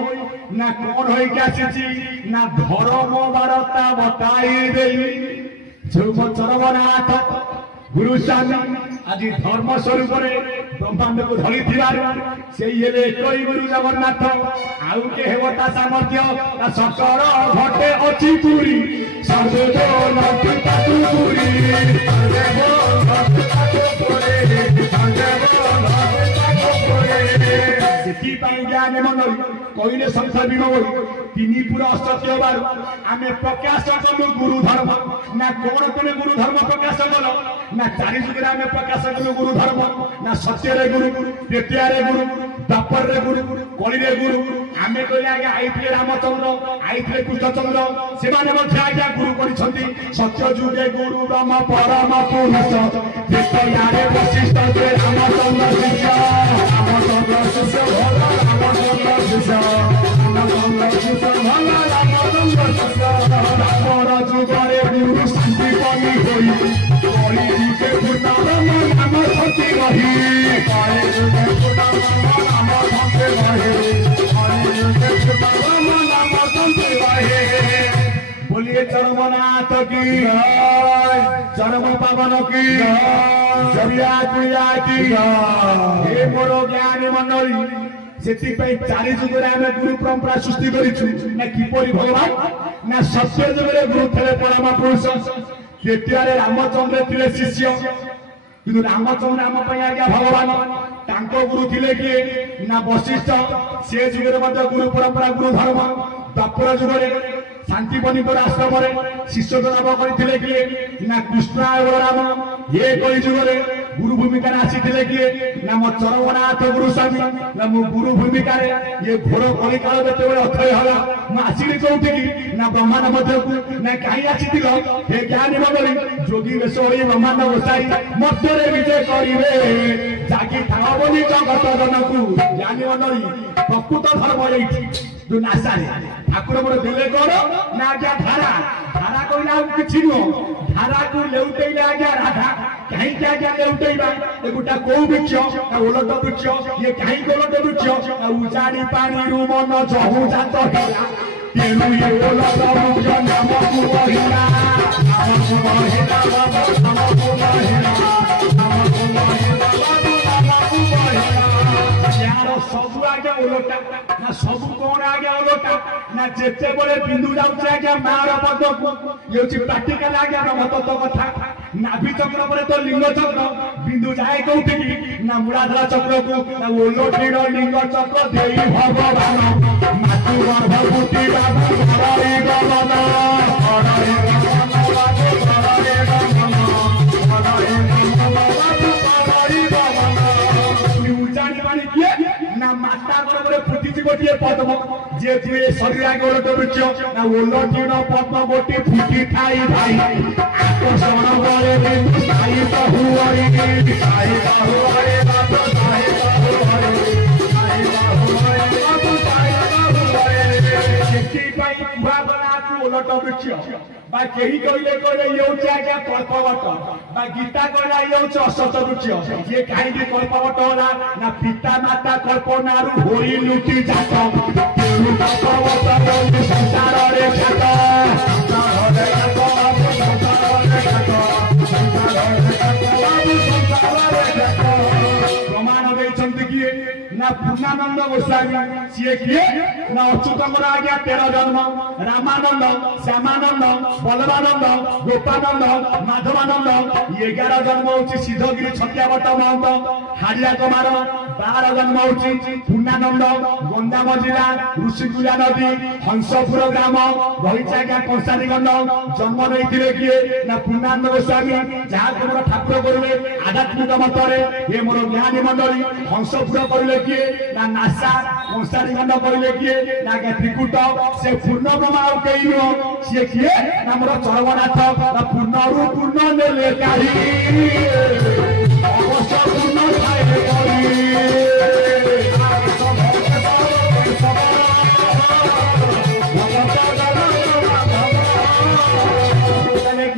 ना कौन होई के आसी ना धर्म बारता बताई दे जो चरमनाथ गुरु स्वामी आज धर्म स्वरूप ब्रह्मांड को धरी एक गुरु जगन्नाथ आउ के हेवता सामर्थ्य सकल घटे अच्छी पूरी सर्वदेव ज्ञानी मंडल कहले संसार तीन पुरा असत्य आम प्रकाश कलु गुरु धर्म ना कौन तुम गुरु धर्म प्रकाश कल ना चारि जुगे आम प्रकाश कलु गुरु धर्म ना सत्य गुरु तृतीय गुरु द्वापर गुरु कली गुरु आम कहले आज्ञा आई रामचंद्र आई कृष्णचंद्र से आज्ञा गुरु कर सत्य जुगे गुरु ब्रह्म परम पुरुष तृतीय वशिष्ठ रामचंद्र शिष्य रामचंद्र शिष्य रामचंद्र शिष्य रामचंद्र शिष्य रामचंद्र शिष्य रामर जुगरे गुरु शांति कमी होई कली जुगे पूर्णब्रह्म नाम सत्य रही कली जुगे पूर्णब्रह्म नाम सत्य रही कली जुगे पूर्णब्रह्म नाम सत्य रही। बोलिए चरमनाथ की जय, चरम पावन की जय, जरिया गुड़िया की जय। हे मोर ज्ञानी मंडली से चारि जुगे आम गुरु परंपरा सृष्टि कर भगवान ना सत्य जुगे गुरु थे परम पुरुष तृतीय रामचंद्र थे शिष्य कि रामचंद्र आम आज्ञा भगवान तांको गुरु थे किए ना वशिष्ठ से जुगे गुरु परंपरा गुरु धर्म द्वापर जुगे शांतिपनी आश्रम शिष्य लाभ करते किए ना कृष्ण राम ये कई जुगे गुरु भूमिका आसी किए ना मो चरमनाथ गुरु स्वामी ना मो गुरु भूमिका ये घोर कलिकाल जो अथय हला मुझे कौटी ना ब्रह्मांड मध्य ना कहीं आसी हे ज्ञानी मंडली जोगी वेश हो ब्रह्मांड बसाई मध्य विजय करे जागी था बोली जगत जन को ज्ञानी मंडली प्रकृत धर्म ये जो नासा ठाकुर मोर देले कौन ना आज्ञा धारा धारा कहला कि नुह धारा को लेउटेले आज्ञा राधा कहीं आज्ञा लेउटेबा ए गोटा को वृक्ष ना ओलट वृक्ष ये कहीं ओलट वृक्ष ना उजाड़ी पानी रु मन जहु जात हेला तेनु ये ओलट वृक्ष नाम को बहिला नाम को बहिला बाबा नाम को बहिला नाम को बहिला बाबा नाम को बहिला यार सब आज्ञा ओलटा ना सब कौन आज्ञा ओलटा ना जेते बड़े बिंदु जाउचे आज्ञा मार पद को ये होची प्रैक्टिकल आज्ञा ब्रह्म तत्व कथा नाभि चक्र पर तो लिंग चक्र बिंदु जाए कोठी ना मूलाधार चक्र को ना ओलटीर लिंग चक्र देई भगवान मातु गर्भवती बाबा हरे गमन हरे गमन बाबू हरे गमन हरे गमन बाबू हरे गमन उजानी माने किए ना माता गोरे फुटी गोटे पद्म जे तुए शरीर आगे ओलट वृक्ष ना ओलटीर पद्म गोटे फुटी थाई भाई आकर्षण बले बिंदु साई बहु हरि साई बहु हरि बाबू साई बहु हरि साई बहु हरि बाबू साई बहु हरि सेठी पाई बुआ बना को ओलट वृक्ष बा केही कहले कहले ये होची आज्ञा कल्पवट बा गीता कहला ये होची असत वृक्ष ये काहे कि कल्पवट होला ना पिता माता कल्पनारु होई लुटी जात तेनु कल्पवट बोली संसार रे खात संसार रे खात संसार रे खात संसार रे खात बाबू संसार रे खात प्रमाण देइछन्ति किए ना पूर्णानंद गोस्वामी सिए किए ना अच्युतंकर आज्ञा 13 जन्म रामानंद श्यामानंद बलवानंद गोपानंद माधवानंद 11 जन्म होची सिद्धगिरी छत्यावट महंत हाड़िया कुमार 12 जन्म होची पूर्णानंद गंजाम जिला ऋषिकुला नदी हंसपुर ग्राम रहीचाज्ञा कंसारीगंड जन्म नहीं किए ना पूर्णानंद गोस्वामी जहाँ तुम ठाकुर करेंगे आध्यात्मिक मतरे ये मोर ज्ञानी मंडली हंसपुर करेंगे किए ना नासा कंसारीगंड करेंगे किए ना त्रिकुट से पूर्ण ब्रह्म आउ कई नुह सी किए ना मोर चरमनाथ ना पूर्णरू पूर्ण नेले काढ़ी अवश्य पूर्ण थाए करी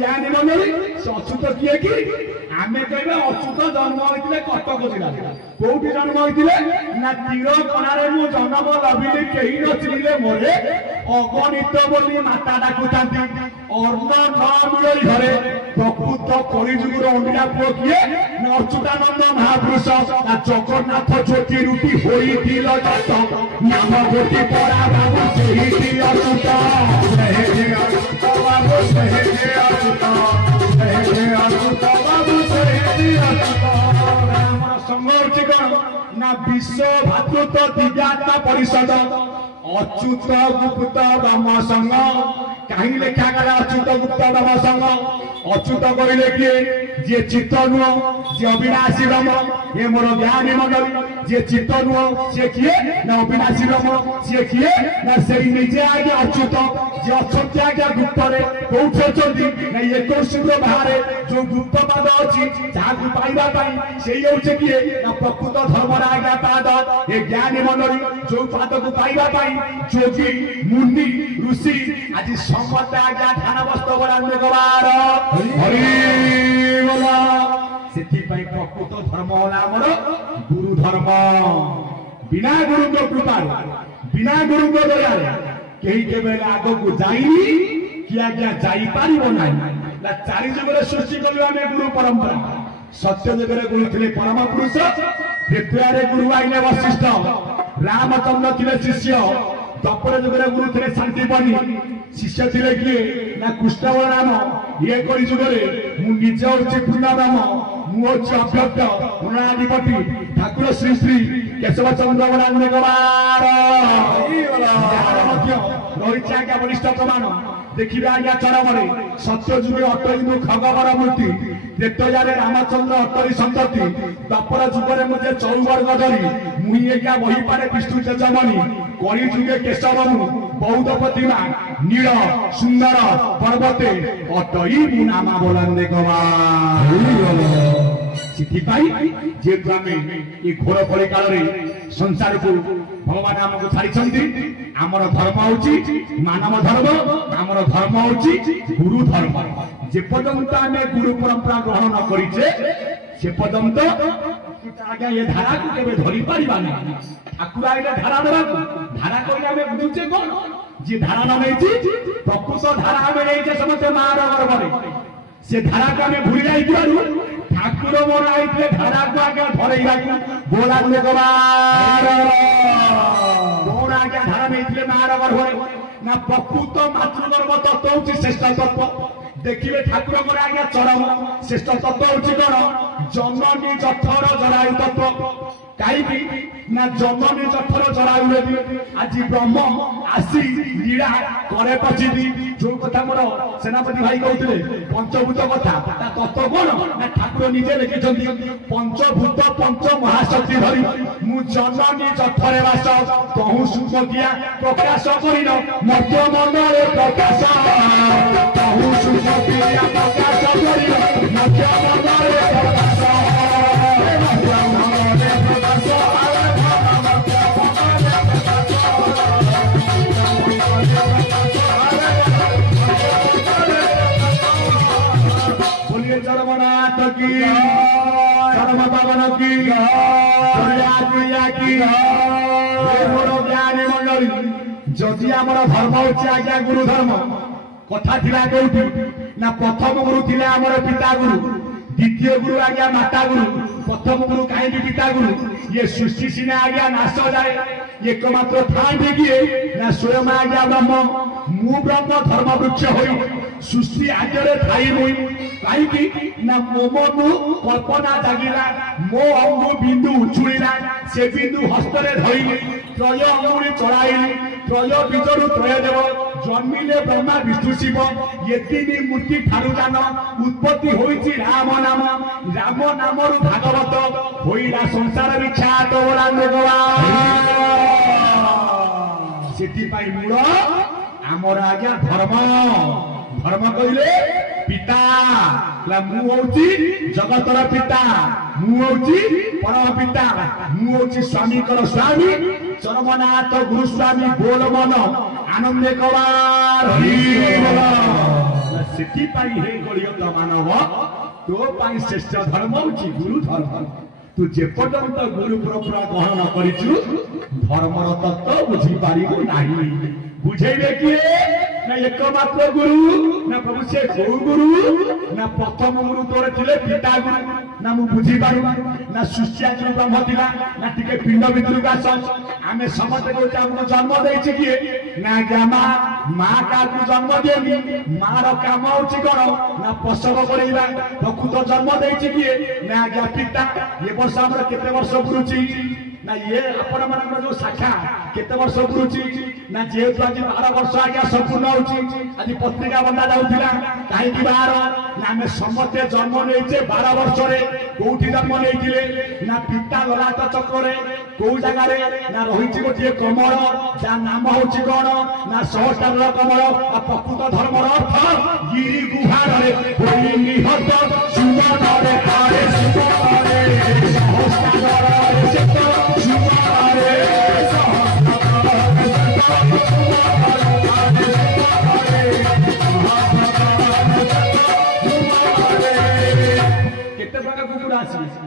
ज्ञानी मंडली अच्युत किए कि आम कहे अच्युत जन्म होते कटक जिला कौटी जन्म होते ना तीर कणारे मु जन्म लभिली कही नचिले मोरे अगणित बोली माता डाकुता अर्ण न मिल घरे प्रकृत कलिजुगर अंडिया पुओ किए ना अच्युतानंद महापुरुष ना जगन्नाथ ज्योति रूपी होई जात नाम ज्योति पड़ा बाबू से अच्युत बाबू से अच्युत बाबू से ହଉଛି କଣ ନା ବିଶ୍ୱ ଭାତୃତ୍ୱ ଦିବ୍ୟାତ୍ମା ପରିଷଦ ଅଚ୍ୟୁତ ଗୁପ୍ତ ବ୍ରହ୍ମ ସଂଘ। କାହିଁ ଲେଖା ଗଲା ଅଚ୍ୟୁତ ଗୁପ୍ତ ବ୍ରହ୍ମ ସଂଘ? ଅଚ୍ୟୁତ କହିଲେ କିଏ? ଯିଏ ଚିତ୍ତ ନୁହଁ, ଯିଏ ଅବିନାଶୀ ବ୍ରହ୍ମ, ଏ ମୋର ଜ୍ଞାନୀ ମଣ୍ଡଳୀ। ଯିଏ ଚିତ୍ତ ନୁହଁ ସିଏ କିଏ ନା ଅବିନାଶୀ ବ୍ରହ୍ମ। ସିଏ କିଏ ନା ସେଇ ନିଜେ ଆଜ୍ଞା ଅଚ୍ୟୁତ, ଯିଏ ଅଛନ୍ତି ଆଜ୍ଞା ଗୁପ୍ତରେ। କୋଉଠି ଅଛନ୍ତି ନା 21 ବାହାରେ ଯୋଉ ଗୁପ୍ତ ପାଦ ଅଛି ଯାହାକୁ ପାଇବା ପାଇଁ ସେଇ ହଉଛି କିଏ ନା ପ୍ରକୃତ ଧର୍ମର ଆଜ୍ଞା ପାଦ। ଏ ଜ୍ଞାନୀ ମଣ୍ଡଳୀ ଯୋଉ ପାଦକୁ ପାଇବା ପାଇଁ ଯୋଗୀ ମୁନି ଋଷି ଆଜି ସମସ୍ତେ ଆଜ୍ଞା ଧ୍ୟାନ ବସ୍ତ ବଳାନ୍ତେ ଗବାର ସେଥିପାଇଁ ପ୍ରକୃତ ଧର୍ମ ହେଲା ଆମର ଗୁରୁ ଧର୍ମ। ବିନା ଗୁରୁଙ୍କ କୃପାରେ ବିନା ଗୁରୁଙ୍କ ଦୟାରେ କେହି କେବେ ଆଗକୁ ଯାଇନି କି ଆଜ୍ଞା ଯାଇପାରିବ ନାହିଁ। ନା ଚାରି ଯୁଗରେ ସୃଷ୍ଟି କଲୁ ଆମେ ଗୁରୁ ପରମ୍ପରା। ସତ୍ୟ ଯୁଗରେ ଗୁରୁ ଥିଲେ ପରମ ପୁରୁଷ, ତ୍ରେତୟାରେ ଗୁରୁ ଆଇଲେ ବଶିଷ୍ଠ, ରାମଚନ୍ଦ୍ର ଥିଲେ ଶିଷ୍ୟ, ଦ୍ୱାପର ଯୁଗରେ ଗୁରୁ ଥିଲେ ଶାନ୍ତିପନି, ଶିଷ୍ୟ ଥିଲେ କିଏ ନା କୃଷ୍ଣ ବଳରାମ। ଇଏ କଳି ଯୁଗରେ ମୁଁ ନିଜେ ହଉଛି ପୂର୍ଣ୍ଣବ୍ରହ୍ମ, ମୁଁ ହଉଛି ଅଭ୍ୟକ୍ତ ଗୁଣାଧିପତି ଠାକୁର ଶ୍ରୀ ଶ୍ରୀ କେଶବ ଚନ୍ଦ୍ର ବଳାନ୍ଦେଗବାର ମଧ୍ୟ ରହିଛି ଆଜ୍ଞା ବରିଷ୍ଠ ପ୍ରମାଣ। ଦେଖିବେ ଆଜ୍ଞା ଚରମରେ ସତ୍ୟ ଯୁଗେ ଅଟଇନ୍ଦୁ ଖଗବର ମୂର୍ତ୍ତି, ତ୍ରେତୟାରେ ରାମଚନ୍ଦ୍ର ଅଟରି ସନ୍ତତି, ଦ୍ୱାପର ଯୁଗରେ ମୁଁ ଯେ ଚଉବର୍ଗ ଧରି ମୁହିଁ ଏକା ବହିପାରେ ବିଷ୍ଣୁ ଚେଚମଣି, କଳି ଯୁଗେ କେଶବ ମୁଁ ବୌଦ୍ଧ ପ୍ରତିମା ନୀଳ ସୁନ୍ଦର ପର୍ବତେ ଅଟଇ ମୁଁ ନାମା ବୋଲାନ୍ତେ ସେଥିପାଇଁ ଯେହେତୁ ଆମେ ଏ ଘୋର କଳି କାଳରେ ସଂସାରକୁ ଭଗବାନ ଆମକୁ ଛାଡ଼ିଛନ୍ତି, ଆମର ଧର୍ମ ହଉଛି ମାନବ ଧର୍ମ, ଆମର ଧର୍ମ ହଉଛି ଗୁରୁ ଧର୍ମ। ଯେପର୍ଯ୍ୟନ୍ତ ଆମେ ଗୁରୁ ପରମ୍ପରା ଗ୍ରହଣ ନ କରିଛେ ସେ ପର୍ଯ୍ୟନ୍ତ ଆଜ୍ଞା ଏ ଧାରାକୁ କେବେ ଧରି ପାରିବା ନାହିଁ। ଠାକୁର ଆଇଲେ ଧାରା ଦେବାକୁ, ଧାରା କହିଲେ ଆମେ ବୁଝୁଛେ କଣ? ଯିଏ ଧାରା ନ ନେଇଛି ପ୍ରକୃତ ଧାରା ଆମେ ନେଇଛେ ସମସ୍ତେ ମାର ଗର୍ବରେ। ସେ ଧାରାକୁ ଆମେ ଭୁଲି ଯାଇଥିବାରୁ ଠାକୁର ମୋର ଆଇଥିଲେ ଧାରାକୁ ଆଜ୍ଞା ଧରେଇବାକୁ ବୋଲାନ୍ତେ ଗବାର କଣ ଆଜ୍ଞା ଧାରା ନେଇଥିଲେ ମାର ଗର୍ଭରେ ନା ପ୍ରକୃତ ମାତୃଗର୍ଭ ତତ୍ତ୍ୱ ହଉଛି ଶ୍ରେଷ୍ଠ ତତ୍ତ୍ୱ। ଦେଖିବେ ଠାକୁରଙ୍କର ଆଜ୍ଞା ଚରମ ଶ୍ରେଷ୍ଠ ତତ୍ତ୍ୱ ହଉଛି କଣ? ଜନନୀ ଜଠର ଜରାୟୁ ତତ୍ତ୍ୱ। କାହିଁକି ନା ଜନନୀ ଜଠର ଜରାୟୁରେ ଆଜି ବ୍ରହ୍ମ ଆସି ଲୀଳା କରେ ପଚିବି। ଯୋଉ କଥା ମୋର ସେନାପତି ଭାଇ କହୁଥିଲେ ପଞ୍ଚଭୂତ କଥା, ତା ତତ୍ତ୍ୱ କଣ ନା ଠାକୁର ନିଜେ ଲେଖିଛନ୍ତି ପଞ୍ଚଭୂତ ପଞ୍ଚ ମହାଶକ୍ତି ଧରି ମୁଁ ଜନନୀ ଜଠରେ ବାସ, କହୁ ସୁଖକିଆ ପ୍ରକାଶ କରିନ ମଧ୍ୟ ମନରେ ପ୍ରକାଶ, କହୁ ସୁଖକିଆ ପ୍ରକାଶ କରିନ ମଧ୍ୟ ମନରେ ପ୍ରକାଶ। चरमनाथ की चरम पवन की ज्ञानी मंडली जदि आमर धर्म होची आज्ञा गुरु धर्म कथा थिला कोठी ना प्रथम गुरु थिले आमर पिता गुरु, द्वितीय गुरु आज्ञा माता गुरु, प्रथम गुरु कहीं पिता गुरु। ये सृष्टि सीना आज्ञा नाश जाए एकमात्र थांटे किए ना स्वयं आज्ञा ब्रह्म। मु ब्रह्म धर्म वृक्ष होई सृष्टि आगे थाई मुई कहीं ना मो मनु कल्पना जागिला, मो अंगु बिंदु उछुड़ा से बिंदु हस्तरे धरली, त्रय अंगुली चढ़ाइली, त्रय बीजरू त्रय देव जन्मिले ब्रह्मा विष्णु शिव। ये तीन मूर्ति ठारू जान उत्पत्ति होइछि राम नाम, राम नामरु भागवत होइला संसार विख्यात बोलान्ते गवार। सेथिपाई मूल आमर आज्ञा धर्म। धर्म कहले पिता मु हूँ जगतर पिता, मु हूँ परम पिता, मु हूँ स्वामी कर स्वामी चरमनाथ गुरु स्वामी बोल मन आनंदे कबार। ସେଥିପାଇଁ हे कलियुग मानव तो श्रेष्ठ धर्म हूँ गुरु धर्म। तू जेपर्यंत गुरु परंपरा ग्रहण न करिछु धर्मर तत्व बुझी पारिबु नाही। बुझेबे किए ना एकमात्र गुरु ना प्रभु से गौ गुरु ना प्रथम गुरु तोर थिले पिता गुरु। ना मु बुझी पारू ना सुस्याचर ब्रह्म थिला ना टिके पिंड भितर का आमे समस्त को हमको जन्म देछि किए ना गामा मां का को जन्म देनी मां रो काम होछि कोन ना प्रसव करैबा प्रकृत जन्म देछि किए ना गा पिता ये वर्ष हमर केते वर्ष पुरुछि ना ये आपण मानकर जो शाखा केते वर्ष पुरुछि ना जेहेतु आज 12 वर्ष आज्ञा संपूर्ण होछि आज पत्रिका बंदा जाउथिला काहे कि 12 ना हमें समते जन्म नेइछे 12 वर्ष रे कोठी जन्म नेइथिले ना पिता ललाट चक्र रे को जगह रे ना रहिछि गोटे कमल जा नाम होछि कोन ना सहस्त्र कमल आ प्रकृत धर्म अर्थ गिरी गुहार रे होई निहत सुमन रे आरे सुमन रे सहस्त्र रे चित्त सुमन रे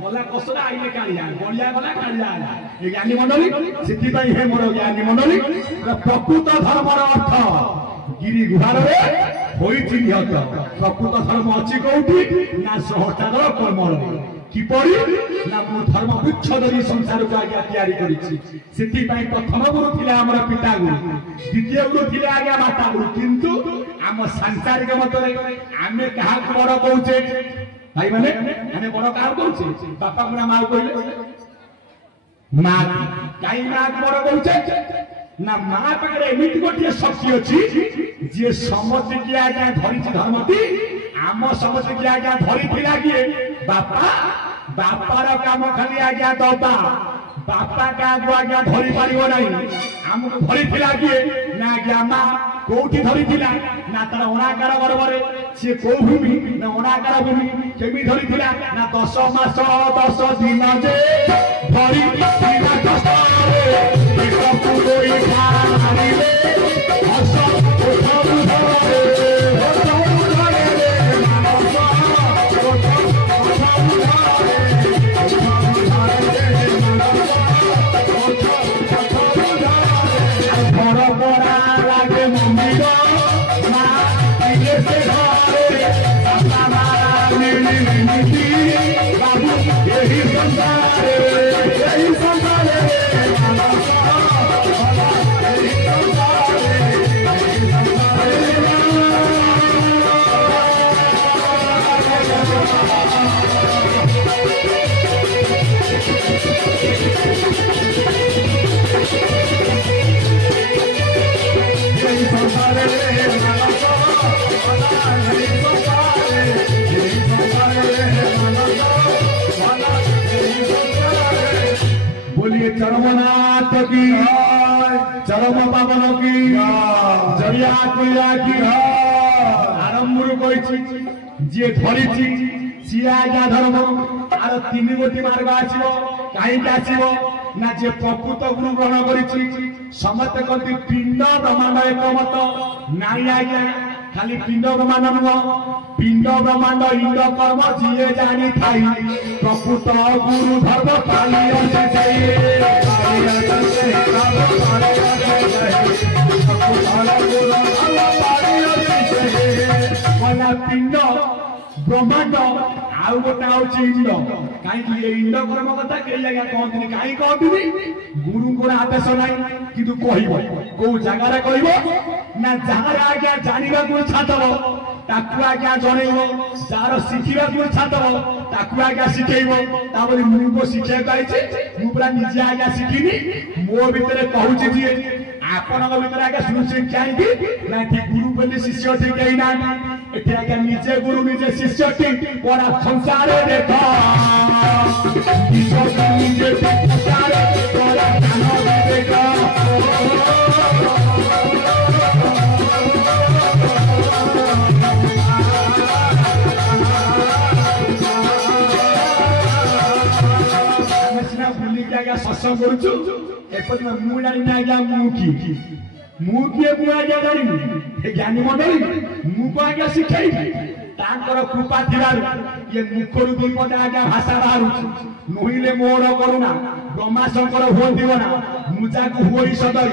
मला कसरा आइले कालिया बलिया गला कालिया ए ज्ञानी मंडली सिद्धि पई हे मोर ज्ञानी मंडली प्रकृत धर्मर अर्थ गिरी गुहार रे होई चिन्हत प्रकृत धर्म अछि कोठी ना सहटार कर्म रे किपरि ना मु धर्म वृक्ष धरि संसार को आज्ञा तयारी करिछि सिद्धि पई प्रथम गुरु थिले हमर पिता गुरु द्वितीय गुरु थिले आज्ञा माता गुरु किंतु हम सांसारिक मतरे आमे कहा बड़ कहूचे भाई माने हमें बड़ कहा कहूचे बापा गुना मां कहले मां काई मां बड़ कहूचे ना मां पाखरे एमिति गोटे शक्ति अछि जे समझ कि आज्ञा धरिछि धर्मति आम समझ कि आज्ञा धरि थिला कि बापा बापार काम खाली आज्ञा दबा बापा का आज्ञा धरि पारिबो नाही हमको धरि थिला कि ना आज्ञा मां कोठी धरि थिला ना तार ओणाकार बरबरे से को भूमि ना ओणाकार भूमि केमी धरि थिला ना 10 मास 10 दिन जे धरि थिला कष्टरे एक पुरोई खानिले हस उठौ धरे बोलिए चरमनाथ की चरम पावन की जरिया कुया की आरंभ करिछि जे धरिछि सिए आज्ञा धर्म आर 3 गोटी मार्ग आसीबो काहे आसीबो ना जे प्रकृत गुरु ग्रहण करिछि समस्त कति पिंड ब्रह्मांड एक मत नाई आज्ञा खाली पिंड ब्रह्मांड नुह पिंड ब्रह्मांड इंड कर्म जिए जानी थाई प्रकृत गुरु धर्म पाली पिंड ब्रह्मांड आउ गोटा होची इंड कहीं इंड कर्म कथा कई जगह कहते कहीं कहती गुरु को आदेश नाई कि कहब कौ जगार कह ना जार आज्ञा जानवा को छादब ताकू आज्ञा जनइब जार शिखा को छादब ताकू आज्ञा शिखेब तापर मुझे शिक्षा कही पूरा निजे आज्ञा शिखिनी मो भितर कहूँ जी आपण भर आगे शुणुचे कहीं गुरु बोली शिष्य ठीक कहीं ना एटे आगे निजे गुरु निजे शिष्य ठीक पड़ा संसार देख निजे संसार पड़ा देख सत्संग करुचु मु जानी आज्ञा मुझे आज्ञा जानी ज्ञानी मंडली मुझे आज्ञा शिखाई कृपा ये मुखर दुई पद आज्ञा भाषा बाहर नुहिले मोर करुणा ब्रह्मा शंकर हुआ ना मुजा को हुई सदय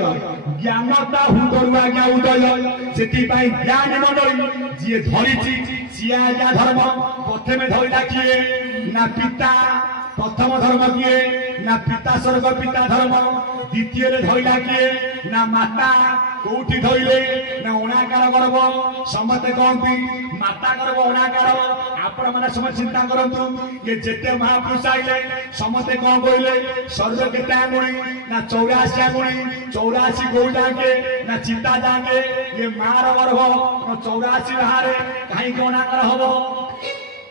ज्ञानता हुंदरु आज्ञा उदय सेति पई ज्ञान मंडली जे धरिछि सिए आज्ञा धर्म प्रथमे धरिला किए ना पिता प्रथम धर्म किए ना पिता स्वर्ग पिता धर्म द्वितीय धरिला किए ना माता कोठी धइले ना ओणाकार गर्भ समते कहती माता गर्भ ओणाकार आपण माने समझ चिंता करंतु ये जेते महापुरुष आइले समते कौन कहले स्वर्ग केते आंगुणी ना 84 आंगुणी 84 गौडा के ना चिता जाके ये मार गर्भ 84 बाहर काई ओणाकार हबो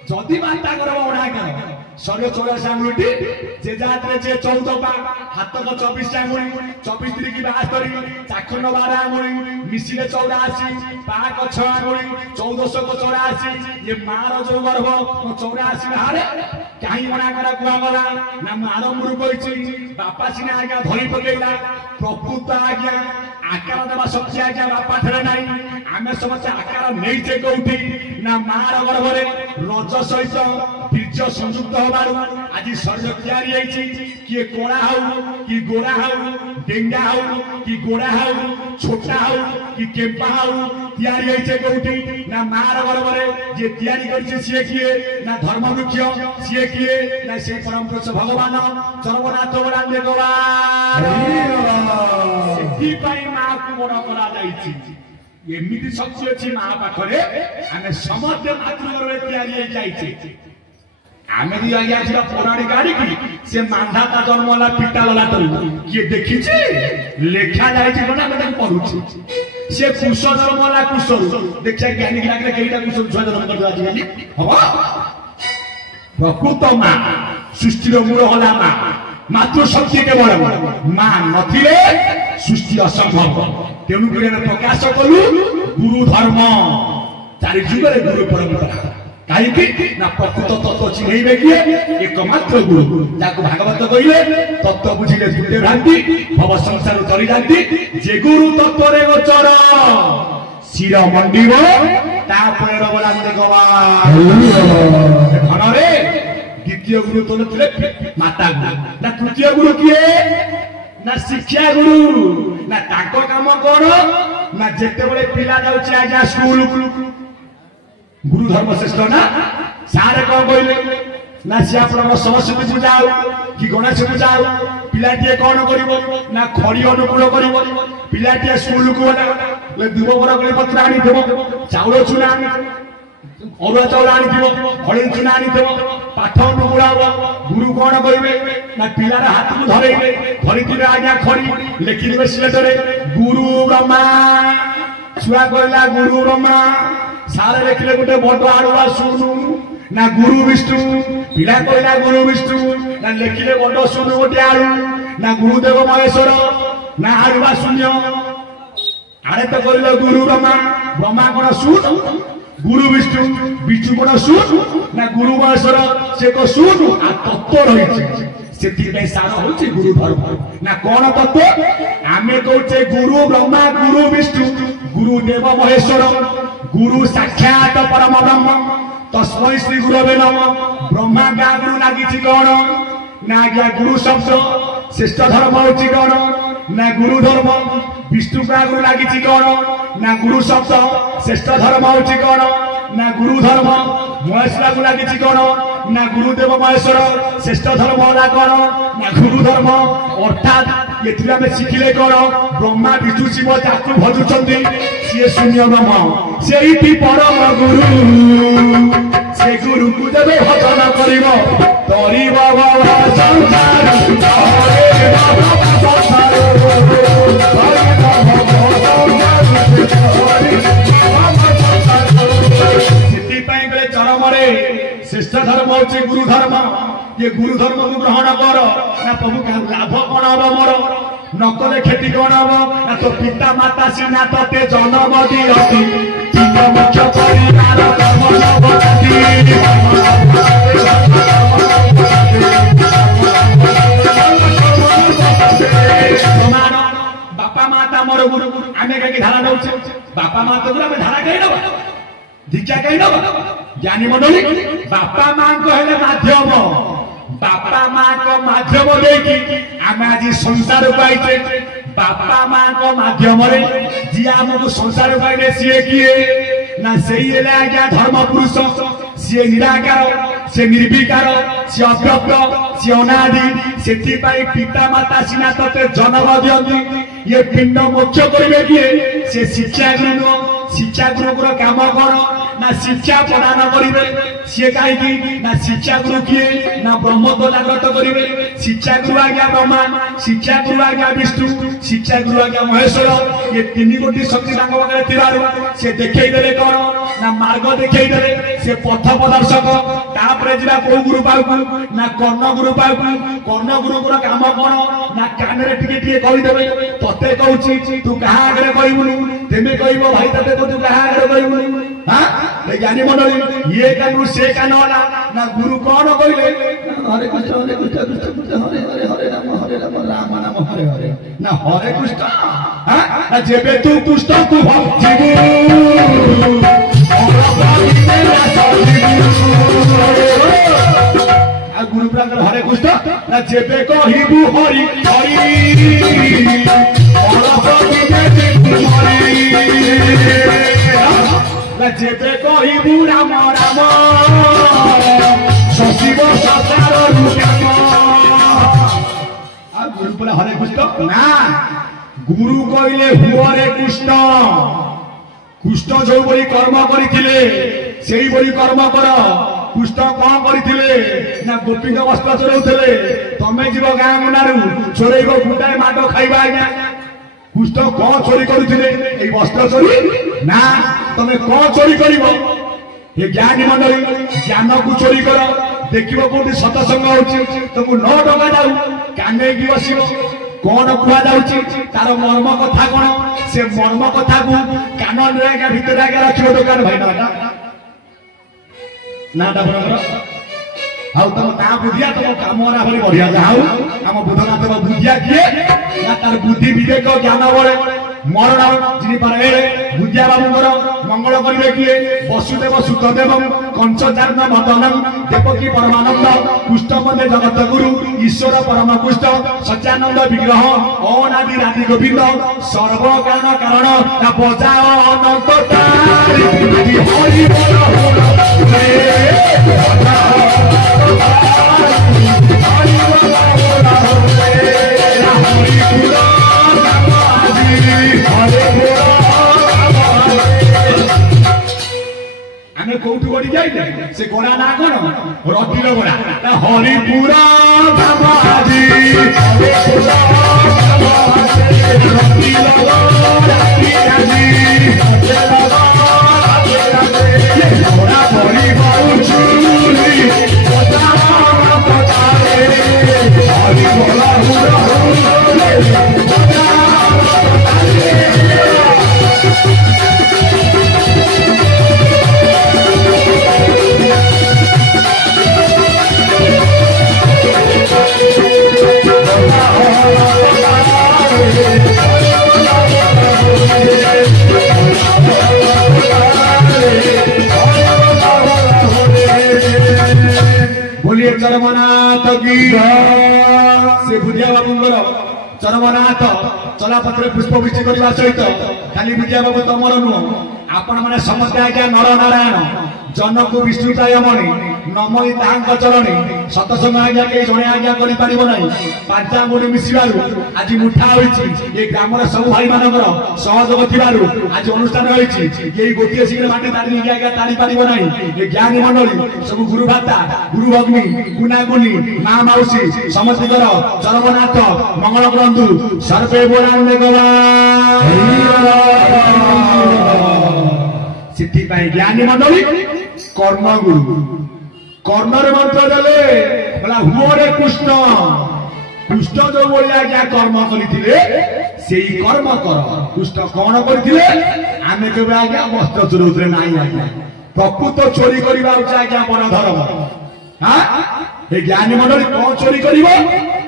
जदि माता गर्भ ओणाकार स्वर्ग 84 आंगुठी जे जात्रे जे 14 पा हाथ को 24 आंगुठी 24 3 की 72 चाखन 12 आंगुठी मिसिले 84 पाक 6 आंगुठी 1400 को 84 ये मार जो गर्भ 84 हारे काई मना करा कुआ गला ना मार मुरु कहिछि बापा सिने आज्ञा धरि पकेला प्रकृत आज्ञा आकार देवा शक्ति आज्ञा बापा ठरे नाही आमे समस्त आकार नेइछे कोठी ना मार गर्भ रे रज सहित बीज संयुक्त होबारु आज शरीर तैयारी होइछि कि कोड़ा हाउ कि गोरा हाउ डेंगा हाउ कि गोरा हाउ छोटा हाउ कि केम्पा हाउ तैयारी होइछे कोठी ना मार गर्भ रे जे तैयारी करछि सिए किए ना धर्म वृक्ष सिए किए ना से परम पुरुष भगवान सर्वनाथ बरान भगवान सिद्धि पाई मां को बड़ करा जाइछि एमिति शक्ति अछि मां पाखरे आमे समस्त मातृ गर्भ तैयारी होई जाइछि आमे भी आज्ञा छिरा पुराणी गाड़ी की से मांधाता जन्मला पिटा लला तो किए देखिछि लेखा जाइछि कोना बेटा पढुछि से कुश जन्मला कुश देखै ज्ञानी लागले केइटा कुश छुआ जन्म कर आज गाली हबो प्रकृत मां सृष्टि रो मूल होला मां मातृ शक्ति केवल मां नथिले सृष्टि असंभव तेनु करे प्रकाश कलु गुरु धर्म चारि जुगरे गुरु परंपरा काई ना प्रकृत तत्व चिन्हैबे किए एकमात्र गुरु जाको भागवत कहिले तत्व बुझिले दुटे भ्रांति भव संसार तरी जांती जे गुरु तत्व रे गोचर सिर मंडिब ता पैर बलांदे गवा धन रे द्वितीय गुरु तो नथिले माता गुरु ना तृतीय गुरु किए ना शिक्षा गुरु ना ताको काम करो ना जेते बळे पिला जाउची आज्ञा स्कूल गुरु धर्म श्रेष्ठ ना सारे कौन कहले ना से आपण सरस्वती पूजा कि गणेश पूजा पिलाटी कौन करिवो ना खड़ी अनुकूल करिवो पिलाटी स्कूल को ले दुब बर गली पत्र आनी देबो चाउल चुना अरुआ चाउल आनी देबो हळी चुना आनी देबो पाठ अनुकूल गुरु कौन कहिबे ना पिलार हाथ को धरेइबे धरिथिबे आज्ञा खड़ी लेखि देबे सिलेटरे गुरु ब्रह्मा छुआ कहला गुरु ब्रह्मा सारे देखले गोटे बड़ आड़ुआ सुनु ना गुरु विष्णु पिला कहला गुरु विष्णु ना लेखिले बड़ सुनु गोटे आड़ू ना गुरुदेव महेश्वर ना आड़ुआ शून्य आड़े तो कहले गुरु ब्रह्मा ब्रह्मा कोन सुन गुरु विष्णु विष्णु कोन सुन ना गुरु महेश्वर से को सुन आ तत्व रहिছে सेति सार होचे गुरु धर्म ना कौन तत्व आमे कहचे गुरु ब्रह्मा गुरु विष्णु गुरु देव महेश्वर गुरु साक्षात परम ब्रह्म तस्मै श्री गुरवे नमः ब्रह्मा का गुरु लागिछि कोन ना गया गुरु शब्द श्रेष्ठ धर्म होछि कोन ना गुरु धर्म विष्णु का गुरु लागिछि कोन ना गुरु शब्द श्रेष्ठ धर्म होछि कोन ना गुरु धर्म महेश्वर को लागिछि कोन ना गुरुदेव महेश्वर श्रेष्ठ धर्म होला कोन ना गुरु धर्म अर्थात एथिरा में शिखिले कोन ब्रह्मा विष्णु शिव जाकु भजुचंदी से शून्य ब्रह्म सेठी परम गुरु से गुरु को जब भजन करिवो तरी बाबा संसार हरे बाबा संसार सिद्धि पई गले चरम रे श्रेष्ठ धर्म होचे गुरु धर्म ये गुरु धर्म को ग्रहण कर ना प्रभु का लाभ कोन हबो मोर नकले खेती कोन हबो ना तो पिता माता सिना तते जन्म दियति तीन मुख्य परिवार धर्म नबति बापा माता मोर गुरु आमे के धारा नउछे बापा माता गुरु आमे धारा कहि नबो दीक्षा कहि नबो ज्ञानी मंडली बापा मां को हेले माध्यम बापा मां को माध्यम देकी आमे आज संसार पाइछे बापा माँ को माध्यम जी आमको संसार पाइले सी किए ना से आज्ञा धर्म पुरुष सी निराकार से निर्विकार सी अव्यक्त सी अनादि से पिता माता सीना ते जन्म दिखती ये पिंड मोक्ष करेंगे किए से शिक्षा गुरु शिक्षा गुरु काम कौन ना शिक्षा प्रदान करेंगे सी कहीं ना शिक्षा गुरु किए ना ब्रह्म को जागृत करेंगे शिक्षा गुरु आज्ञा ब्रह्मा शिक्षा गुरु आज्ञा विष्णु शिक्षा गुरु आज्ञा महेश्वर ये तीन गोटी शक्ति से देखईदे कौन ना मार्ग देखईदे से पथ प्रदर्शक तापर जा कौ गुरु पाऊ ना कर्ण गुरु पाऊ कर्ण गुरु काम कौन ना कान टे कहीदेवे ते कहूँ तू क्या आगे कहबुनु तेमे कह भाई ते तू क्या आगे कहबुनु हाँ ज्ञानी मंडली ये कानू से कान वाला ना गुरु कौन कहले हरे कृष्ण कृष्ण हरे हरे हरे राम राम नाम हरे हरे ना हरे कृष्ण हाँ जेबे तू कृष्ण तू गुरु प्रांगण हरे कृष्ण ना जेबे कहबू हरि जेबे कहबू राम राम शिव सतार गुरु बोले हरे कृष्ण ना गुरु कहले हुरे कृष्ण कृष्ण जो बड़ी कर्म करथिले सेही बड़ी कर्म कर कृष्ण कौन करथिले ना गोपी का वस्त्र चोरौथिले तमे जीव गाँ मुंडारू चोरेइब गुटाए माट खाइबा आज्ञा कृष्ण कौन चोरी करुथिले एई वस्त्र चोरी ना तमे कौन चोरी करिब ये ज्ञानी मंडली ज्ञान को चोरी कर देखिबो कोठी सतसंग होछि तुमको 9 टका जाऊ काने की बसिबो कौन कुआ जाउछि तार मर्म कथा कौन से मर्म कथा को कान रे भीतर आगे रखिबो दुकान भाई नाटा हाउ तुम ता बुद्धिया तुम काम वाला भली बढ़िया जाऊ हम बुधनाथ बुद्धिया किए ना तार बुद्धि विवेक ज्ञान बळे मरण जिनि पारे बुद्धिया बाबूंकर मंगल करिवे किए वसुदेव सुखदेव कंचचारण मदन देवकी परमानंद कृष्ण मध्य जगत गुरु ईश्वर परम कृष्ण सच्चानंद विग्रह अनादि राधि गोविंद सर्व कारण कारण ना बजाओ अनंत तारी हरि आमे कोठु गड़ी जाइले से गोड़ा ना कोन रटिलो गोड़ा ना हरिपुरा धामाजी हरिपुरा धामाजी रटिलो गोड़ा पियाजी गोड़ा बड़ी बाउचुली गोड़ा पतारे हरिपुरा बोलिए चरमनाथ की से बुधिया बाबूंकर चरमनाथ चलापत्र पुष्पवृष्टि करने सहित खाली बुधिया बाबू तमर नुह आपण मैंने समस्त आज्ञा नर नारायण जनक विष्णुताय मणि नमई तांक चरणी सतसंग आज्ञा के जणे आज्ञा करि परिबो नै पांचा मुडी मिसिबारु आज मुठा होइछि ए ग्रामर सब भाई मानकर सहयोग थिबारु आज अनुष्ठान होइछि एई गोटिए सिगरे माटी तारि आज्ञा तारि परिबो नै ए ज्ञानी मंडली सब गुरु भाता गुरु अग्नि गुना गुनी मां माउसी समस्तिकर चरमनाथ मंगल ग्रंथु सर्वे बोलांदे गवा सिद्धि पाई ज्ञानी मंडली कर्म गुरु कर्णर मंत्र देले बोला हुरे कृष्ण कृष्ण जो बोलिया क्या कर्म करथिले सेही कर्म कर कृष्ण कौन करथिले आमे केबे आज्ञा वस्त्र चोरौतरे नाही आज्ञा प्रकृत चोरी करिबा उचा आज्ञा बड़ धर्म हां ए ज्ञानी मंडली कौन चोरी करिवो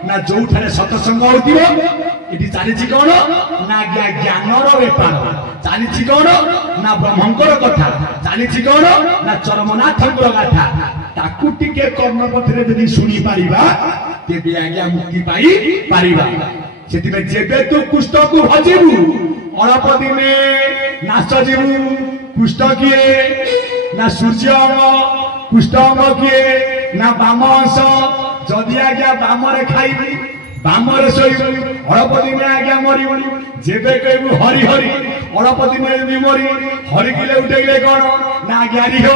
ना जो ठारे सत्संग होतिबो एटी चालिछि कोन ना ज्ञानर व्यापार चालिछि कोन ना ब्रह्मंकर कथा चालिछि कोन ना चरमनाथंकर गाथा ताकू टिके कर्म पथरे यदि सुनी पारिबा तेबे आज्ञा मुक्ति पाई पारिबा से जेबे तू कुष्ठ को भजिबू अल्प दिने नाश जीवु कुष्ठ किए ना सूर्य कुष्ठ किए ना बाम अंश जदि आज्ञा बामरे खाइबी बामरे शोइबू अल्प दिने आज्ञा मरिबू जेबे कहबू हरि हरि अल्प दिने भी मरी हरि किले उठेले कौन ना आज्ञा रिह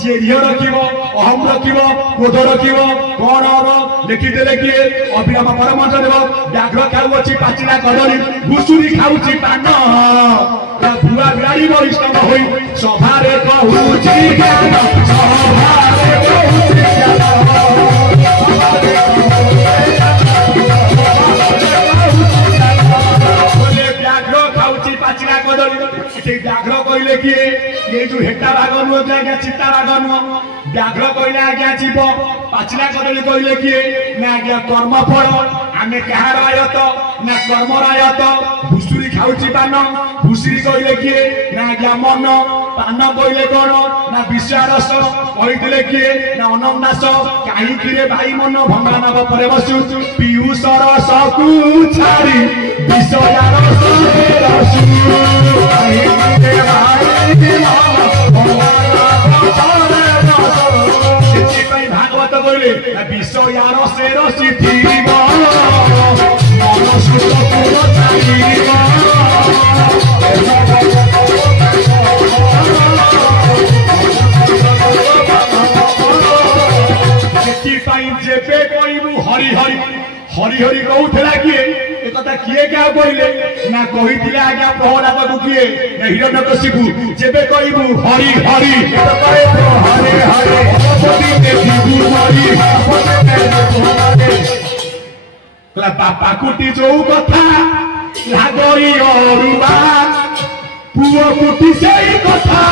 जे रिह रखिबो अहम रखिबो क्रोध रखिबो कौन हम लिखिदेले किए अभिराम परमहंस देव व्याघ्र खाऊची पाचिला कदली घुसुरी खाऊची पान भुआ बिराड़ी वरिष्ठ होई सभारे कहूची ज्ञान सभारे कहूची व्याघ्र खाऊची पाचिला कदली व्याघ्र कहले किए ये जो हेटा भाग नुह आज्ञा चिता भाग नुह व्याघ्र कहले आज्ञा जीव पाचिला कदली कहले किए ना आज्ञा कर्मफल आमे कहार आयत ना कर्मर आयत भुसुरी खाऊची पान भुसुरी कहले किए ना आज्ञा मन पान कहले कौन ना विषारस कहते किए ना अनन्नास कहीं भाई मन भंगा नब पर बसु पीयूष रस को छाड़ी विषयारस भागवत कहले विषयारसे रसी जेबे कहबू हरि हरि हरि हरि कहूला किए एक किए क्या कहले ना कही आज्ञा प्रहलाद को किए ना हिरण्यकशिपु जेबे कहबू हरि हरि हरे हरे बापा कुटी जो कथा लागई अरुबा पुओ कुटी से कथा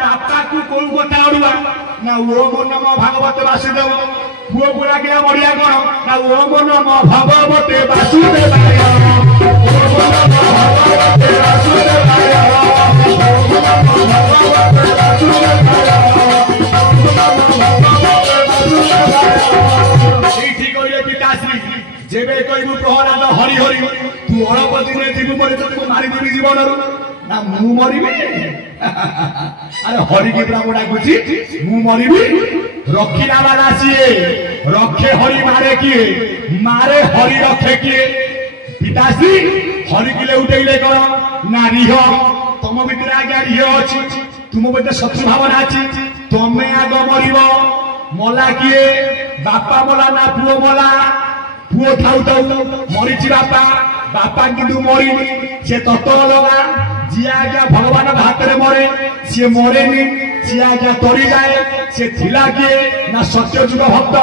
बापा को कौन कथा अरुआ ना ओम नमो भागवत वासुदेव पुओ गुला गया बढ़िया कौन ना ओम नमो भगवते वासुदेवाय ओम नमो भगवते वासुदेवाय ओम नमो भगवते वासुदेवाय ओम नमो भगवते वासुदेवाय ठीक कहले पिताश्री जेबे कहबू प्रहलाद हरि हरि तू अल्प दिने जीवु बोले तो मारी देबी जीवन ना मु मरिबे अरे हरि के पूरा मोड़ा गुची मु मरिबी रखिला वाला सीए रखे हरि मारे किए मारे हरि रखे किए पिताश्री हरि किले उठेले कौन ना रिह तुम भितर आज्ञा रिह अच्छी तुम भितर शत्रु भावना अच्छी तमें आग मरिब मला किए बापा मला ना पुओ मला पुओ थाउ थाउ मरीची बापा बापा किंतु मरिनी से तत्व अलगा जी आज्ञा भगवान हाथ में मरे सी मरेनी सी आज्ञा तरी जाए से थिला किए ना सत्यजुग भक्त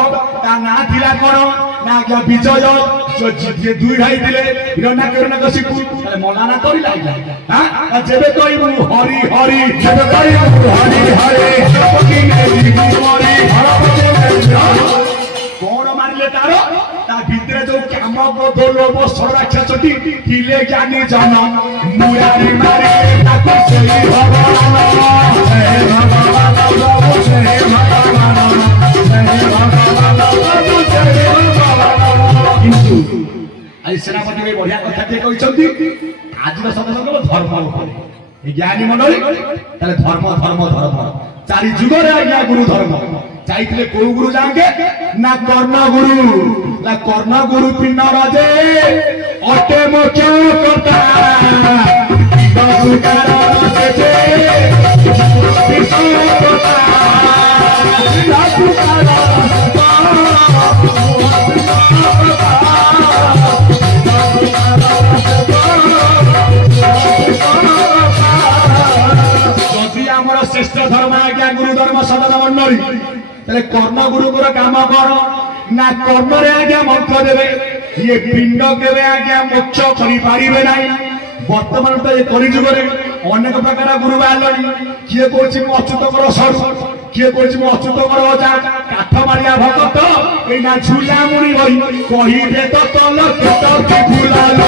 ता ना थिला कौन ना आज्ञा विजय जो जे दुई भाई थिले हिरण्यकशिपु अरे मलाना तरी लागला हां जेबे कहबू हरि हरि जेबे कहबू हरि हरि जपति में जीवु मरि कौन मारिले तारो ता भितरे जो काम बोध लोभ सराक्षसटी थिले ज्ञानी जन मुरारी मारे ताको सही भगवान जय भगवान प्रभु जय भगवान जय भगवान प्रभु जय भगवान किंतु आई सेनापति में बढ़िया कथा के कहछंती आज समस्त धर्म ऊपर ज्ञानी मंडली ताले धर्म धर्म धर्म चारि जुग रे आज्ञा गुरु धर्म चाहते को गुरु जाएंगे ना कर्ण गुरु पिंड राजे अटे मोक्ष करता जदि आमर श्रेष्ठ धर्म आज्ञा गुरु धर्म सदन मंडली कर्ण गुरु काम कौन ना कर्ण रे आज्ञा मंत्र देवे ये पिंड केवे आज्ञा मोक्ष करि ना बर्तमान तो ये कलिजुग अनेक प्रकार गुरु बाहर किए कौन अच्युत सर किए कौन अच्युत अजा काठ मारिया भगत एना झूला मुड़ी कही दे तो तल भूला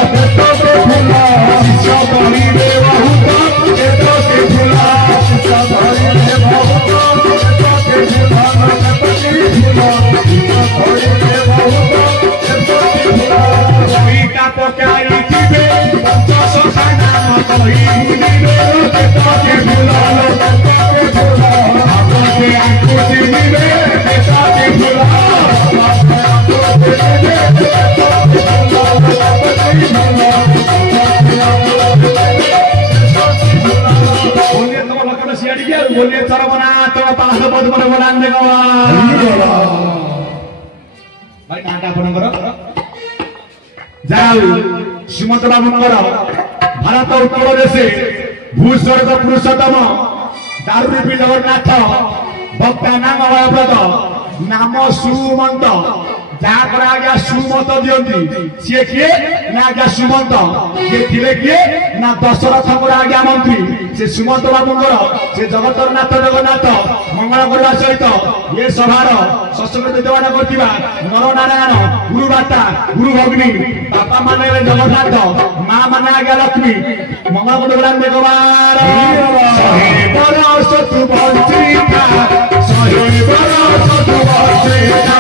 बोलिए चरमना तो पास पद पर बोलान देखो भाई काटा आपनकर जाऊ श्रीमंत बाबूंकर भारत उत्तर देशे भूस्वर्ग पुरुषोत्तम दारुरूपी जगन्नाथ भक्ता नाम अभयव्रत नाम सुमंत जहाँ पर आज्ञा सुमत दियंती सी किए ना आज्ञा सुमंत ये थिले किए ना दशरथ आज्ञा मंत्री से सुमंत बाबूंकर से जगतर नाथ जगन्नाथ मंगल करने सहित ये सभार सत्संग विद्यमान करथिबा नर नारायण गुरु बाता गुरु भगिनी बापा माने जगन्नाथ माँ माने आज्ञा लक्ष्मी मंगल करने देखबार सहे बरस तु बंचिता सहे बरस तु बंचिता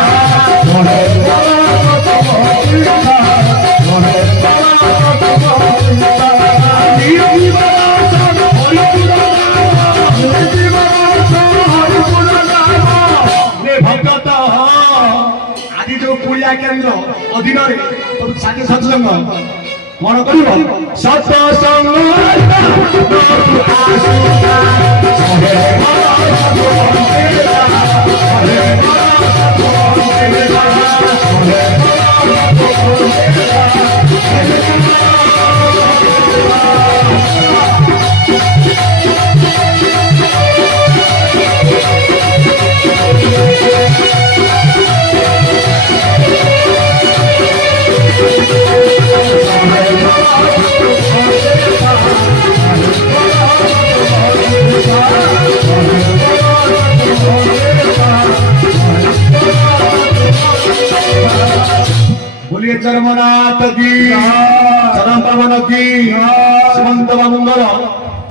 आदि जो पुलिया केन्द्र अधीन साथी सत्संग मन कर सत्संग बोलिए चरमनाथ की चरम पवन की सुमंत बाबूंकर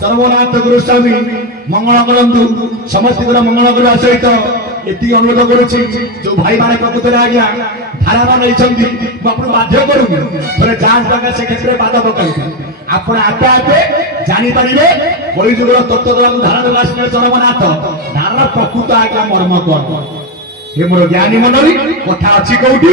चरमनाथ गुरुस्वामी मंगल करंतु समस्त मंगल करने सहित ये अनुरोध करुच्ची जो भाई माने प्रकृत आज्ञा धारा नहीं आपको बाध्य करूँ थे जांच लगा से क्षेत्र में पाद पकाई आप आपे आपे जापर कलिजुगर तत्व धारा चरमनाथ धारा प्रकृत आज्ञा मर्म कौन ये मोर ज्ञानी मनरी कथा अच्छी कौटी।